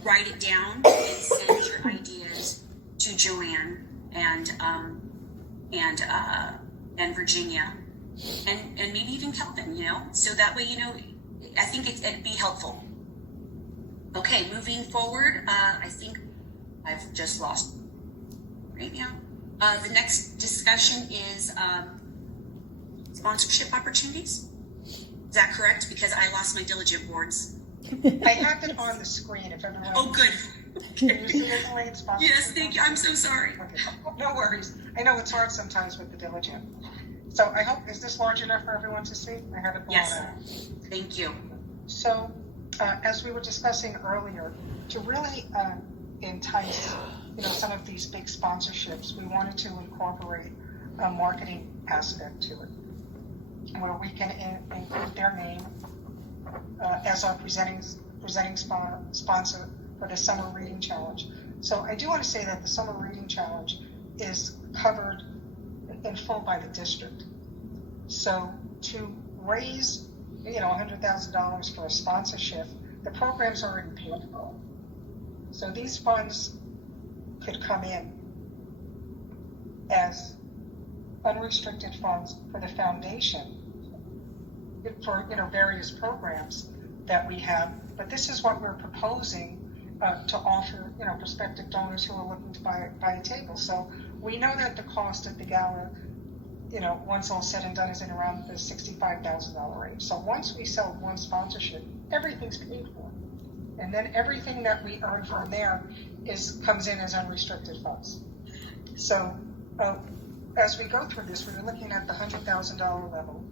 write it down and send your ideas to Joanne and Virginia and maybe even Kelvin, so that way, I think it'd be helpful. Okay, moving forward, I think I've just lost right now. The next discussion is sponsorship opportunities. Is that correct? Because I lost my diligent boards. I have it on the screen if everyone. Oh, good. Can you see it, Elaine? Yes, thank you. I'm so sorry. Okay. No worries. I know it's hard sometimes with the diligent. So I hope, is this large enough for everyone to see? I have it blown Yes. out. Thank you. So, as we were discussing earlier, to really entice, some of these big sponsorships, we wanted to incorporate a marketing aspect to it, where we can include their name as our presenting sponsor for the Summer Reading Challenge. So I do want to say that the Summer Reading Challenge is covered in full by the district. So to raise, $100,000 for a sponsorship, the program's already paid for. So these funds could come in as unrestricted funds for the foundation for various programs that we have. But this is what we're proposing to offer prospective donors who are looking to buy a table. So we know that the cost of the gala, once all said and done, is in around the $65,000 range. So once we sell one sponsorship, everything's paid for, and then everything that we earn from there comes in as unrestricted funds. So as we go through this, we're looking at the $100,000 level,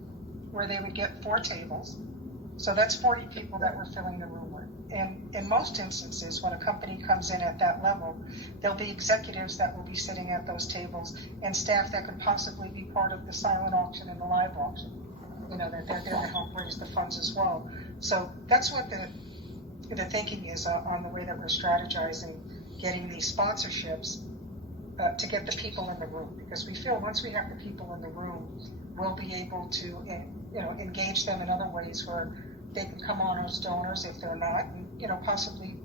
where they would get 4 tables. So that's 40 people that we're filling the room with. And in most instances, when a company comes in at that level, there'll be executives that will be sitting at those tables and staff that could possibly be part of the silent auction and the live auction. That they're there to help raise the funds as well. So that's what the thinking is on the way that we're strategizing getting these sponsorships to get the people in the room, because we feel once we have the people in the room, we'll be able to engage them in other ways where they can come on as donors if they're not, and possibly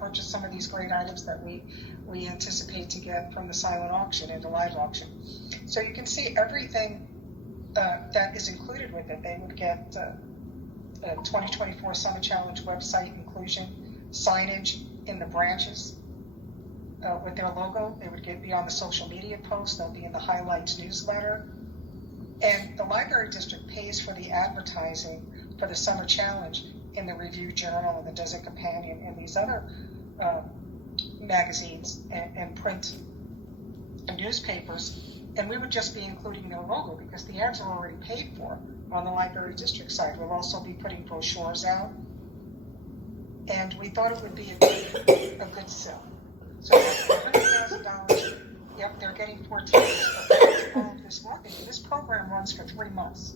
purchase some of these great items that we anticipate to get from the silent auction and the live auction. So you can see everything that is included with it. They would get 2024 Summer Challenge website inclusion, signage in the branches with their logo. They would be on the social media posts. They'll be in the highlights newsletter. And the library district pays for the advertising for the Summer Challenge in the Review Journal and the Desert Companion and these other magazines and print and newspapers. And we would just be including their logo because the ads are already paid for on the library district side. We'll also be putting brochures out. And we thought it would be a good sell. So that's $100,000. Yep, they're getting 14 for this marketing. This program runs for 3 months.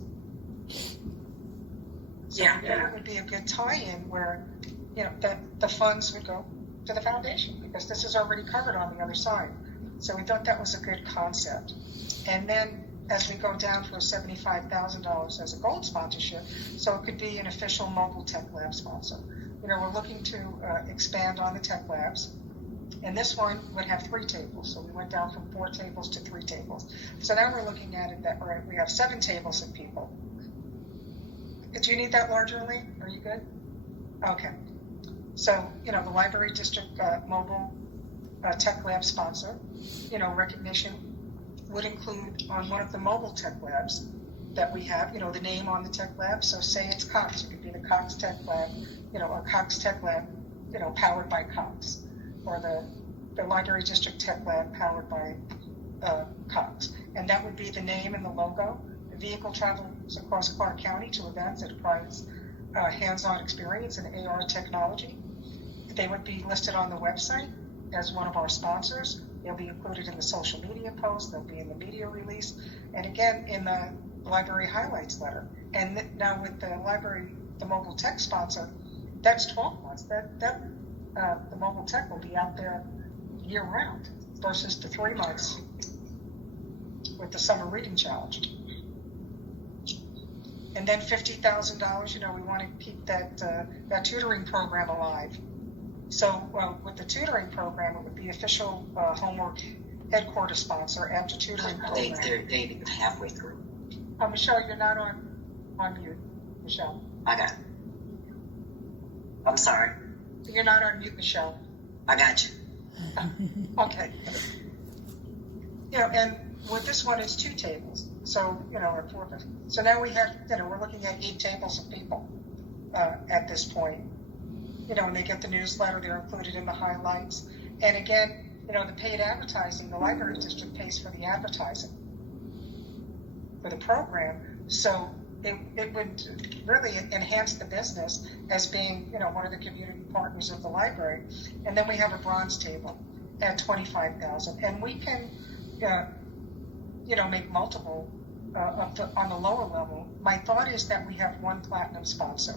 So we thought it would be a good tie-in where, the funds would go to the foundation because this is already covered on the other side. So we thought that was a good concept. And then as we go down for $75,000 as a gold sponsorship, so it could be an official mobile tech lab sponsor. We're looking to expand on the tech labs. And this one would have 3 tables. So we went down from 4 tables to 3 tables. So now we're looking at it that we have 7 tables of people. Do you need that larger, Lee? Are you good? Okay. So, the library district mobile tech lab sponsor, recognition would include on one of the mobile tech labs that we have, the name on the tech lab. So say it's Cox, it could be the Cox Tech Lab, or Cox Tech Lab, powered by Cox, or the library district tech lab powered by Cox. And that would be the name and the logo. The vehicle travels across Clark County to events that provides hands-on experience in AR technology. They would be listed on the website as one of our sponsors. They'll be included in the social media post. They'll be in the media release. And again, in the library highlights letter. And now with the library, the mobile tech sponsor, that's 12 months. The mobile tech will be out there year round versus the 3 months with the summer reading challenge. And then $50,000, we want to keep that tutoring program alive. So with the tutoring program, it would be official homework headquarters sponsor after tutoring program. They're halfway through. Michelle, you're not on mute. Michelle. I got it. I'm sorry. You're not on mute, Michelle. I got you. Okay. And with this one, it's 2 tables. So, or 4. So now we have, we're looking at 8 tables of people at this point. And they get the newsletter, they're included in the highlights. And again, the paid advertising, the library district pays for the advertising for the program. So it would really enhance the business as being, one of the community partners of the library. And then we have a bronze table at $25,000. And we can, make multiple on the lower level. My thought is that we have 1 platinum sponsor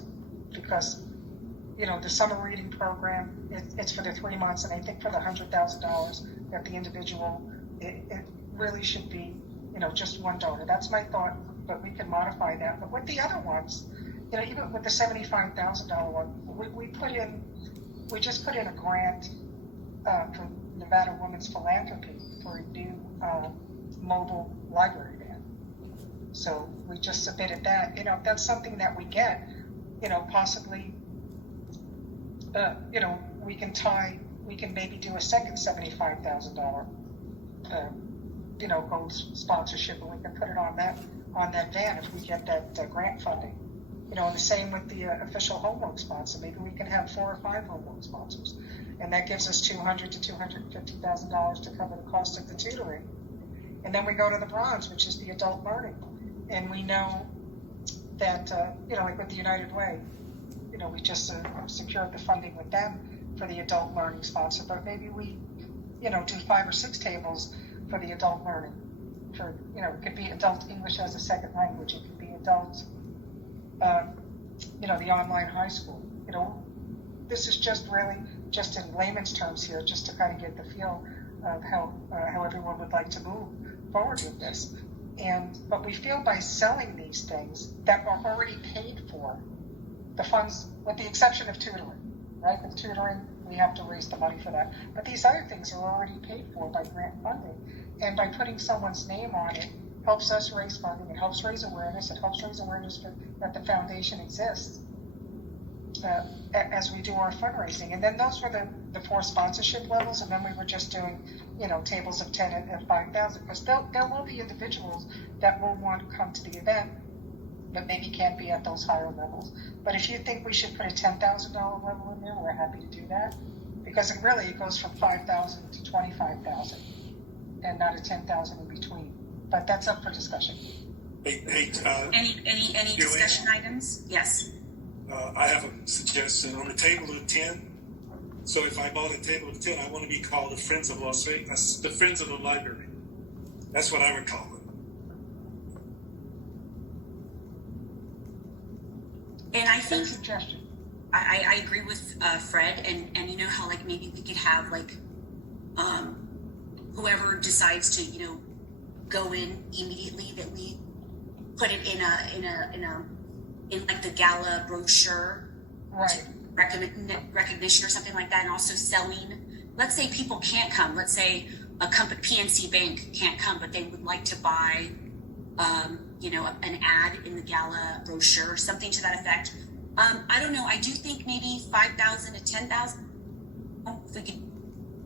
because the summer reading program, it's for the 3 months, and I think for the $100,000 that the individual, it really should be, just one donor. That's my thought, but we can modify that. But with the other ones, even with the $75,000 one, we just put in a grant from Nevada Women's Philanthropy for a new mobile library van. So we just submitted that. If that's something that we get, possibly. We can maybe do a second $75,000, gold sponsorship, and we can put it on that van if we get that grant funding. And the same with the official homework sponsor. Maybe we can have 4 or 5 homework sponsors, and that gives us $200,000 to $250,000 to cover the cost of the tutoring. And then we go to the bronze, which is the adult learning, and we know that like with the United Way. We just secured the funding with them for the adult learning sponsor, but maybe we, do 5 or 6 tables for the adult learning. For, it could be adult English as a second language. It could be adult, the online high school. This is just in layman's terms here, just to kind of get the feel of how everyone would like to move forward with this. But we feel by selling these things that are already paid for, the funds, with the exception of tutoring, right? With tutoring, we have to raise the money for that. But these other things are already paid for by grant funding. And by putting someone's name on it, helps us raise funding, it helps raise awareness, that the foundation exists. as we do our fundraising. And then those were the 4 sponsorship levels, and then we were just doing, tables of 10 and 5,000, because there will be individuals that will want to come to the event, but maybe can't be at those higher levels. But if you think we should put a $10,000 level in there, we're happy to do that, because it goes from 5,000 to 25,000, and not a 10,000 in between. But that's up for discussion. Any discussion items? Yes. I have a suggestion on the table of 10. So if I bought a table of 10, I want to be called the Friends of Las Vegas, the Friends of the Library. That's what I would call it. And I think Suggestion. I agree with Fred, and you know how like maybe we could have like whoever decides to go in immediately, that we put it in like the gala brochure, Right. recognition or something like that, and also selling. Let's say people can't come. Let's say a company, PNC Bank, can't come, but they would like to buy, an ad in the gala brochure, something to that effect. I don't know. I do think maybe 5,000 to 10,000. If we could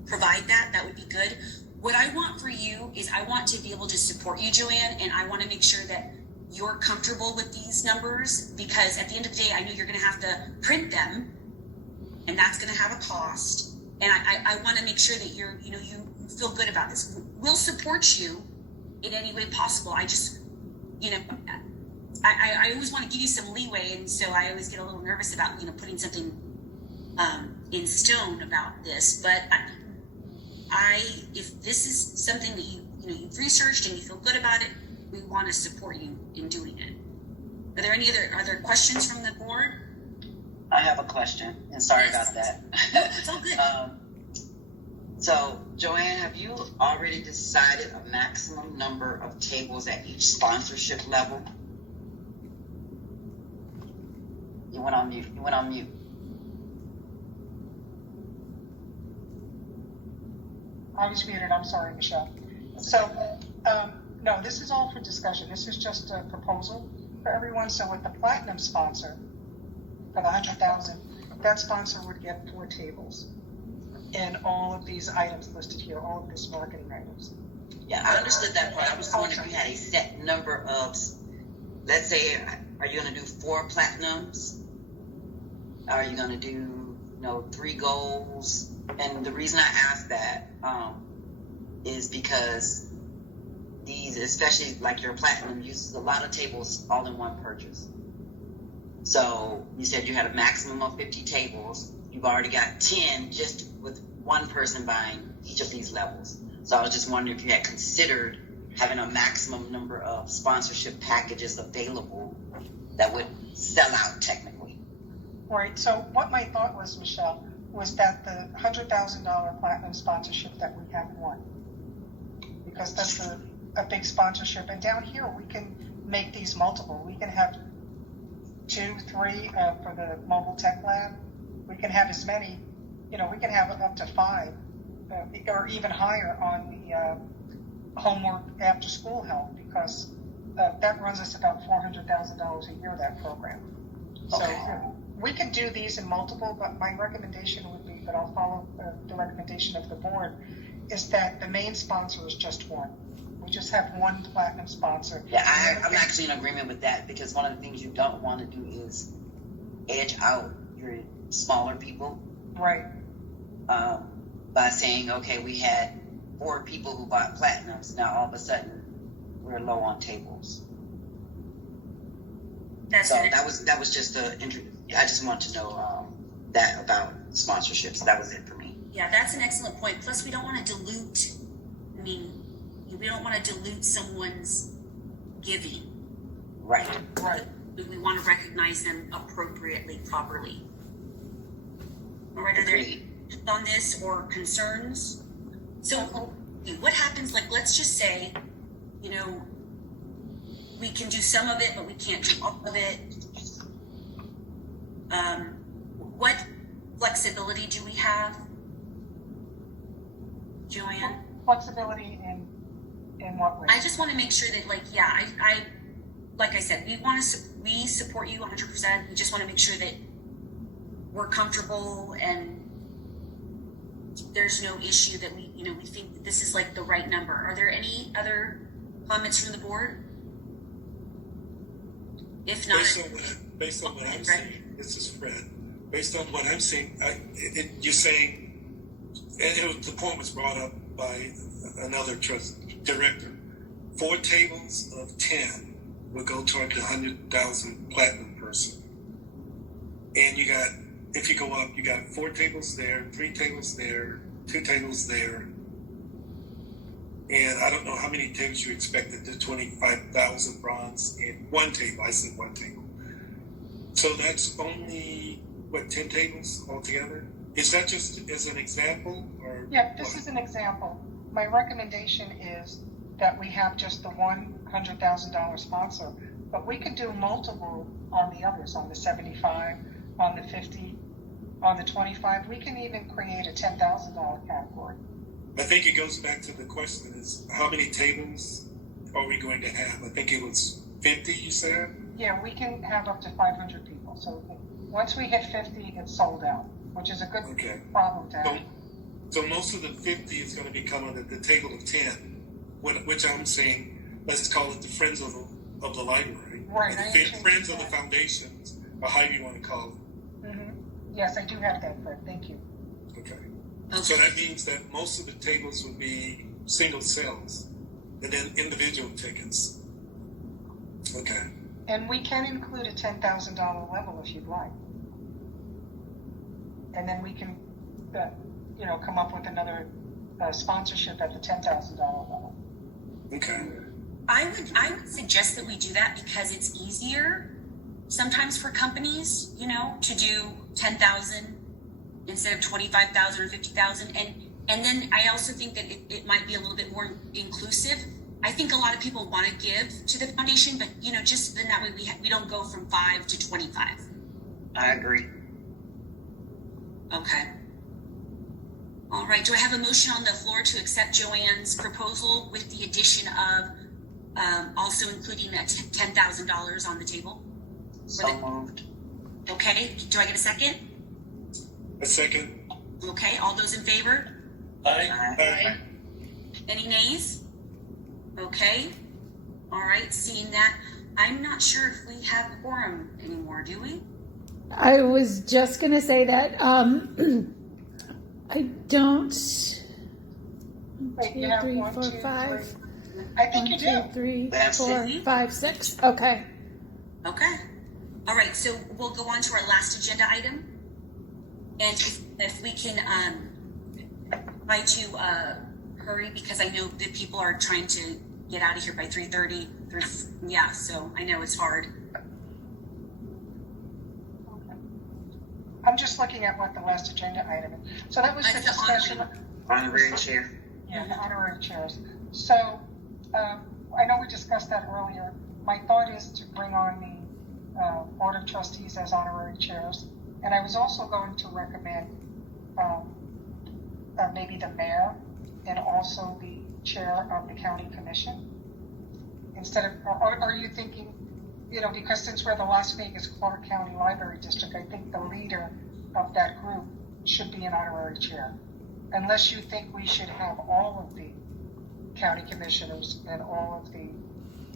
provide that, that would be good. What I want for you is I want to be able to support you, Joanne, and I want to make sure that you're comfortable with these numbers, because at the end of the day, I know you're going to have to print them, and that's going to have a cost. And I want to make sure that you feel good about this. We'll support you in any way possible. I just, I always want to give you some leeway, and so I always get a little nervous about putting something in stone about this. But if this is something that you've researched and you feel good about it, we want to support you in doing it. Are there any other questions from the board? I have a question, and sorry about that. No, it's all good. So, Joanne, have you already decided a maximum number of tables at each sponsorship level? You went on mute. I was muted. I'm sorry, Michelle. So, no, this is all for discussion. This is just a proposal for everyone. So with the platinum sponsor, for the 100,000, that sponsor would get 4 tables and all of these items listed here, all of these marketing items. Yeah, I understood that part. I was wondering if you had a set number of, let's say, are you going to do 4 platinums? Are you going to do, 3 golds? And the reason I asked that is because these, especially like your platinum, uses a lot of tables all in one purchase. So you said you had a maximum of 50 tables. You've already got 10 just with one person buying each of these levels. So I was just wondering if you had considered having a maximum number of sponsorship packages available that would sell out technically. Right. So what my thought was, Michelle, was that the $100,000 platinum sponsorship that we have won, because that's a big sponsorship. And down here, we can make these multiple. We can have 2, 3 for the mobile tech lab. We can have as many, we can have up to 5 or even higher on the homework after school help, because that runs us about $400,000 a year, that program. Okay. So we can do these in multiple, but my recommendation would be, but I'll follow the recommendation of the board, is that the main sponsor is just one. We just have one platinum sponsor. Yeah, I'm actually in agreement with that, because one of the things you don't want to do is edge out your smaller people. Right. By saying, okay, we had 4 people who bought platinums, now all of a sudden we're low on tables. That was just I just want to know that about sponsorships. That was it for me. Yeah, that's an excellent point. Plus, we don't want to dilute. We don't want to dilute someone's giving. Right. We want to recognize them appropriately, properly. All right, are there any on this or concerns? So, what happens? Like, let's just say, we can do some of it, but we can't do all of it. What flexibility do we have, Joanne? Flexibility in what way? I just want to make sure that, like I said, we support you 100%. We just want to make sure that we're comfortable and there's no issue that we think that this is like the right number. Are there any other comments from the board? If not, based on what I'm seeing, this is Fred. Based on what I'm seeing, you're saying, and the point was brought up by another trust director. 4 tables of 10 will go toward the 100,000 platinum person. And you got, if you go up, you got 4 tables there, 3 tables there, 2 tables there. And I don't know how many tables you expected, the 25,000 bronze in 1 table. I said 1 table. So that's only, 10 tables altogether? Is that just as an example? Or yeah, this is an example. My recommendation is that we have just the $100,000 sponsor, but we could do multiple on the others, on the 75, on the 50, on the 25. We can even create a $10,000 category. I think it goes back to the question is, how many tables are we going to have? I think it was 50, you said? Yeah, we can have up to 500 people. So once we hit 50, it's sold out, which is a good problem to have. So most of the 50 is going to be coming at the table of 10, which I'm saying, let's call it the Friends of the Library. Right. The Friends of the Foundations, or however you want to call it. Mm-hmm. Yes, I do have that, Fred. Thank you. Okay. So that means that most of the tables would be single sales and then individual tickets. Okay. And we can include a $10,000 level if you'd like. And then we can, come up with another sponsorship at the $10,000 level. Okay. I would suggest that we do that because it's easier sometimes for companies, to do 10,000 instead of 25,000 or 50,000. And then I also think that it might be a little bit more inclusive. I think a lot of people want to give to the foundation, but just then that way we don't go from 5 to 25. I agree. Okay. All right. Do I have a motion on the floor to accept Joanne's proposal with the addition of also including that $10,000 on the table? So moved. Okay. Do I get a second? A second. Okay. All those in favor? Aye. Any nays? Okay. All right. Seeing that, I'm not sure if we have quorum anymore, do we? I was just going to say that. I don't. Wait, you 2, have 3, 1, 4, 2, 5. 3. I think you 1, do. 2, 3, That's 4, it. 5, 6. Okay. Okay. All right. So we'll go on to our last agenda item. And if we can try to hurry, because I know that people are trying to get out of here by 3:30. Yeah, so I know it's hard. Okay. I'm just looking at what the last agenda item is. So that was the discussion. Honorary chair. Yeah, the honorary chairs. So I know we discussed that earlier. My thought is to bring on the Board of Trustees as honorary chairs. And I was also going to recommend maybe the mayor and also the chair of the county commission. Instead of, are you thinking, because since we're the Las Vegas Clark County Library District, I think the leader of that group should be an honorary chair. Unless you think we should have all of the county commissioners and all of the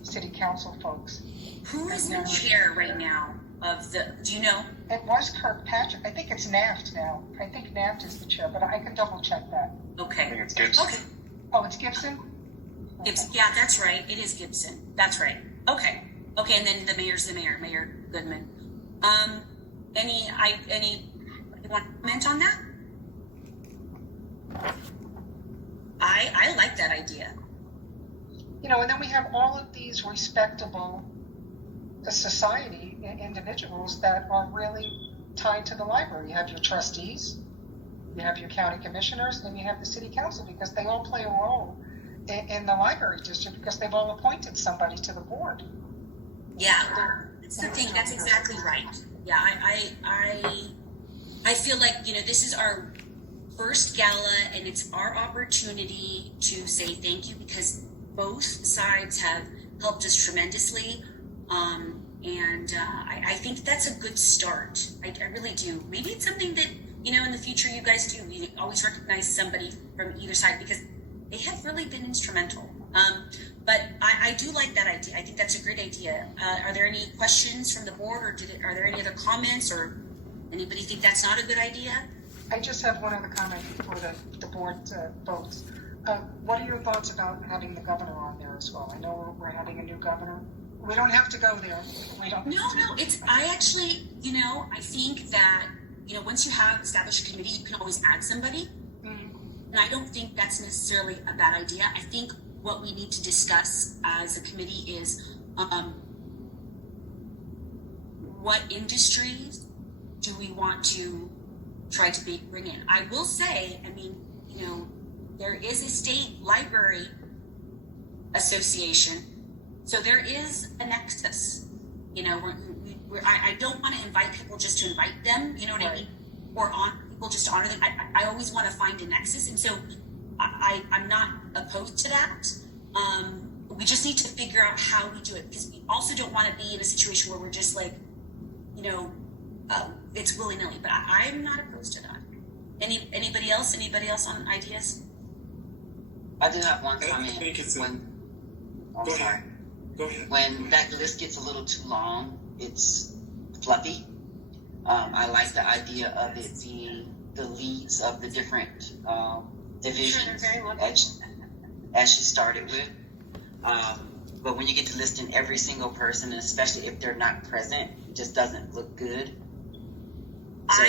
city council folks. Who is the chair right now of the, do you know? It was Kirkpatrick. I think it's Naft now. I think Naft is the chair, but I can double check that. Okay. It's Gibson. Okay. Oh, it's Gibson? Gibson. Yeah, that's right. It is Gibson. That's right. Okay. Okay, and then the mayor's the mayor, Mayor Goodman. Any you want to comment on that? I like that idea. And then we have all of these respectable society individuals that are really tied to the library. You have your trustees, you have your county commissioners, and you have the city council, because they all play a role in the library district because they've all appointed somebody to the board. Yeah, that's the thing. That's exactly right. Yeah, I feel like, this is our first gala and it's our opportunity to say thank you, because both sides have helped us tremendously. And I think that's a good start. I really do. Maybe it's something that, you know, in the future you guys do. You always recognize somebody from either side because they have really been instrumental. But I do like that idea. I think that's a great idea. Are there any questions from the board, or are there any other comments, or anybody think that's not a good idea? I just have one other comment before the board votes. What are your thoughts about having the governor on there as well? I know we're having a new governor. We don't have to go there. We don't. No. I actually, you know, I think that, you know, once you have established a committee, you can always add somebody. Mm-hmm. And I don't think that's necessarily a bad idea. I think what we need to discuss as a committee is what industries do we want to try to bring in. I will say, I mean, you know, there is a state library association, so there is a nexus. You know, I don't want to invite people just to invite them, you know what I mean? Or people just to honor them. I always want to find a nexus, and so I'm not opposed to that. We just need to figure out how we do it, because we also don't want to be in a situation where we're just like, you know, it's willy-nilly. But I'm not opposed to that. Anybody else on ideas? I do have one comment. I think it's Go ahead. When that list gets a little too long, it's fluffy. I like the idea of it being the leads of the different divisions, as she started with. But when you get to listing every single person, and especially if they're not present, it just doesn't look good. So,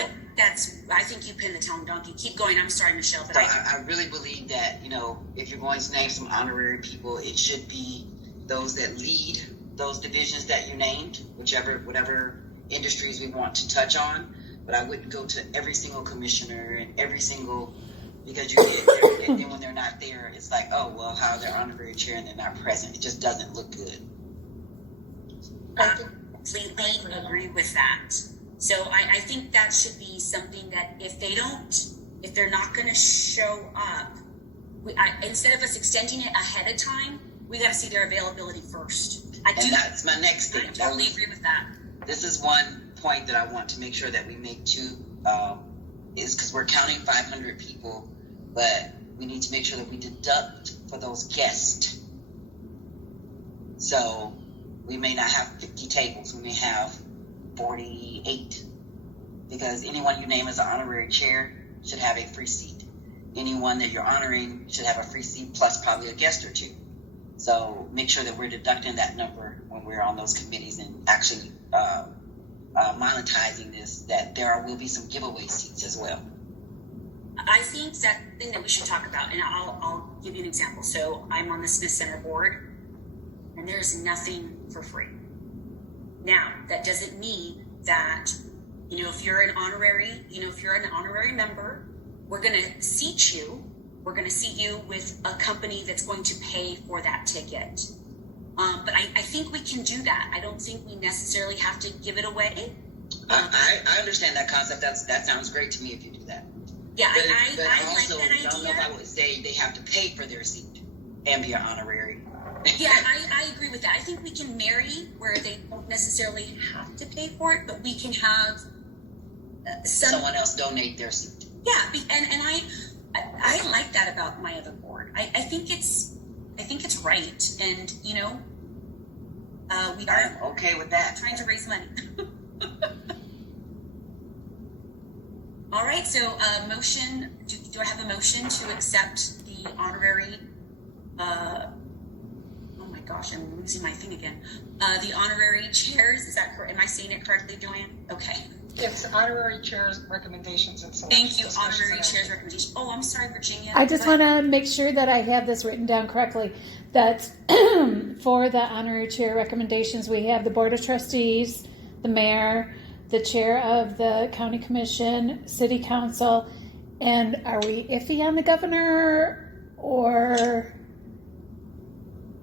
I think you pinned the Tom donkey. Keep going. I'm sorry, Michelle, but so I really believe that, you know, if you're going to name some honorary people, it should be those that lead those divisions that you named, whatever industries we want to touch on. But I wouldn't go to every single commissioner and every single, because you get, and then when they're not there, it's like, oh, well, how they're honorary chair and they're not present. It just doesn't look good. I completely agree with that. So I think that should be something that if they're not going to show up, instead of us extending it ahead of time, we got to see their availability first. That's my next thing. I totally agree with that. This is one point that I want to make sure that we make too, is because we're counting 500 people, but we need to make sure that we deduct for those guests. So we may not have 50 tables, we may have 48, because anyone you name as an honorary chair should have a free seat. Anyone that you're honoring should have a free seat plus probably a guest or two. So make sure that we're deducting that number when we're on those committees and actually monetizing this, that there will be some giveaway seats as well. I think that thing that we should talk about, and I'll give you an example. So I'm on the Smith Center board, and there's nothing for free. Now, that doesn't mean that, you know, if you're an honorary member, we're going to seat you. We're going to seat you with a company that's going to pay for that ticket. But I think we can do that. I don't think we necessarily have to give it away. I understand that concept. That sounds great to me if you do that. Yeah, but I also like that idea. I don't know if I would say they have to pay for their seat and be an honorary. Yeah, I agree with that. I think we can marry where they don't necessarily have to pay for it, but we can have someone else donate their seat. Yeah, and I like that about my other board. I think it's right, and you know, we are I'm okay with that. Trying to raise money. All right, so motion. Do I have a motion to accept the honorary? Oh my gosh, I'm losing my thing again. The honorary chairs. Is that correct? Am I saying it correctly, Joanne? Okay. It's honorary chairs recommendations and selections. Thank you, honorary chairs recommendation. Oh, I'm sorry, Virginia. I just want to make sure that I have this written down correctly. That for the honorary chair recommendations, we have the Board of Trustees, the mayor, the chair of the county commission, city council, and are we iffy on the governor or?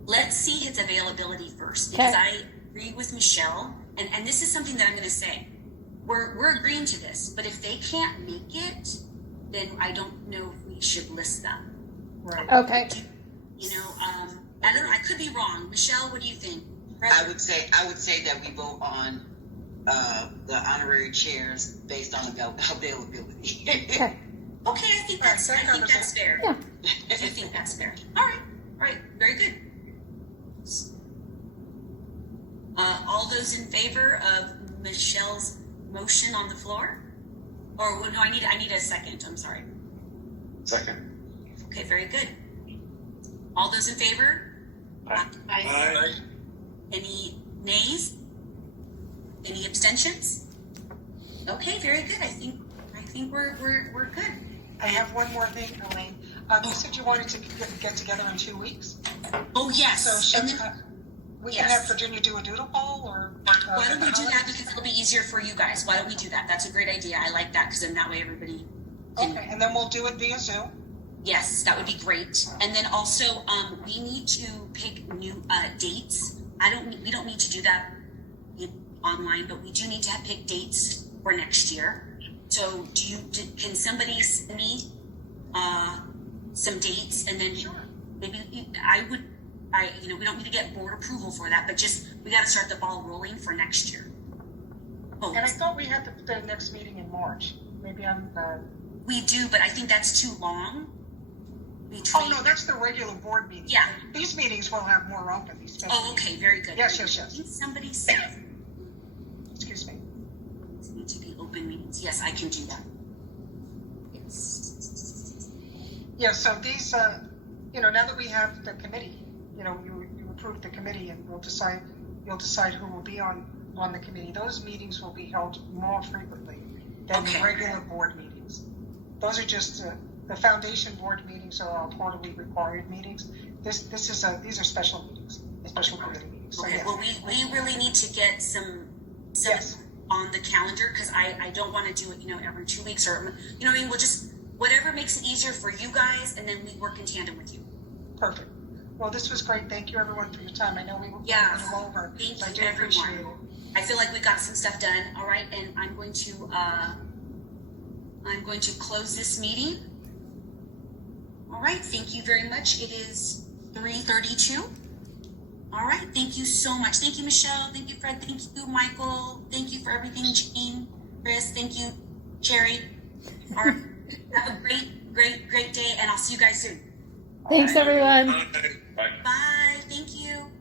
Let's see his availability first, because I agree with Michelle, and this is something that I'm going to say. We're agreeing to this, but if they can't make it, then I don't know if we should list them. Right. Okay. You know, I don't know. I could be wrong. Michelle, what do you think? I would say that we vote on the honorary chairs based on availability. Okay. Okay, I think that's fair. Yeah. I do think that's fair. All right, very good. All those in favor of Michelle's motion on the floor? Or no, I need a second. I'm sorry. Second. Okay, very good. All those in favor? Aye. Any nays? Any abstentions? Okay, very good. I think we're good. I have one more thing, Elaine. You said you wanted to get together in 2 weeks. Oh yes. So should, and then, we yes. can have Virginia do a doodle poll, or why don't we do that, because it'll be easier for you guys. Why don't we do that? That's a great idea. I like that, because then that way everybody can. Okay, and then we'll do it via Zoom. Yes, that would be great. And then also, we need to pick new dates. We don't need to do that online, but we do need to pick dates for next year. So can somebody send me some dates, and then maybe we don't need to get board approval for that, but just we got to start the ball rolling for next year. Oh, And I thought we had the next meeting in March. Maybe I'm. We do, but I think that's too long. Oh no, that's the regular board meeting. Yeah. These meetings will have more open. These special Oh, okay, very good. Yes, very yes, good. yes. Somebody said Excuse me. these need to be open meetings. Yes, I can do that. Yes. Yeah. So these, now that we have the committee, you approve the committee, and you'll decide who will be on the committee. Those meetings will be held more frequently than the regular board meetings. Those are just the foundation board meetings are our quarterly required meetings. These are special meetings, special committee meetings. So, Okay. yes. Well, we really need to get some Yes. on the calendar, because I don't want to do it every 2 weeks, or what I mean. We'll just whatever makes it easier for you guys, and then we work in tandem with you. Perfect. Well, this was great. Thank you, everyone, for your time. I know we were Yeah. a little over. Thank I you, do appreciate it. everyone. I feel like we got some stuff done. All right, and I'm going to close this meeting. All right, thank you very much. It is 3:32. All right, thank you so much. Thank you, Michelle. Thank you, Fred. Thank you, Michael. Thank you for everything, Jean, Chris. Thank you, Sherry. All right, have a great day, and I'll see you guys soon. Thanks, everyone. Aye. Bye. Thank you.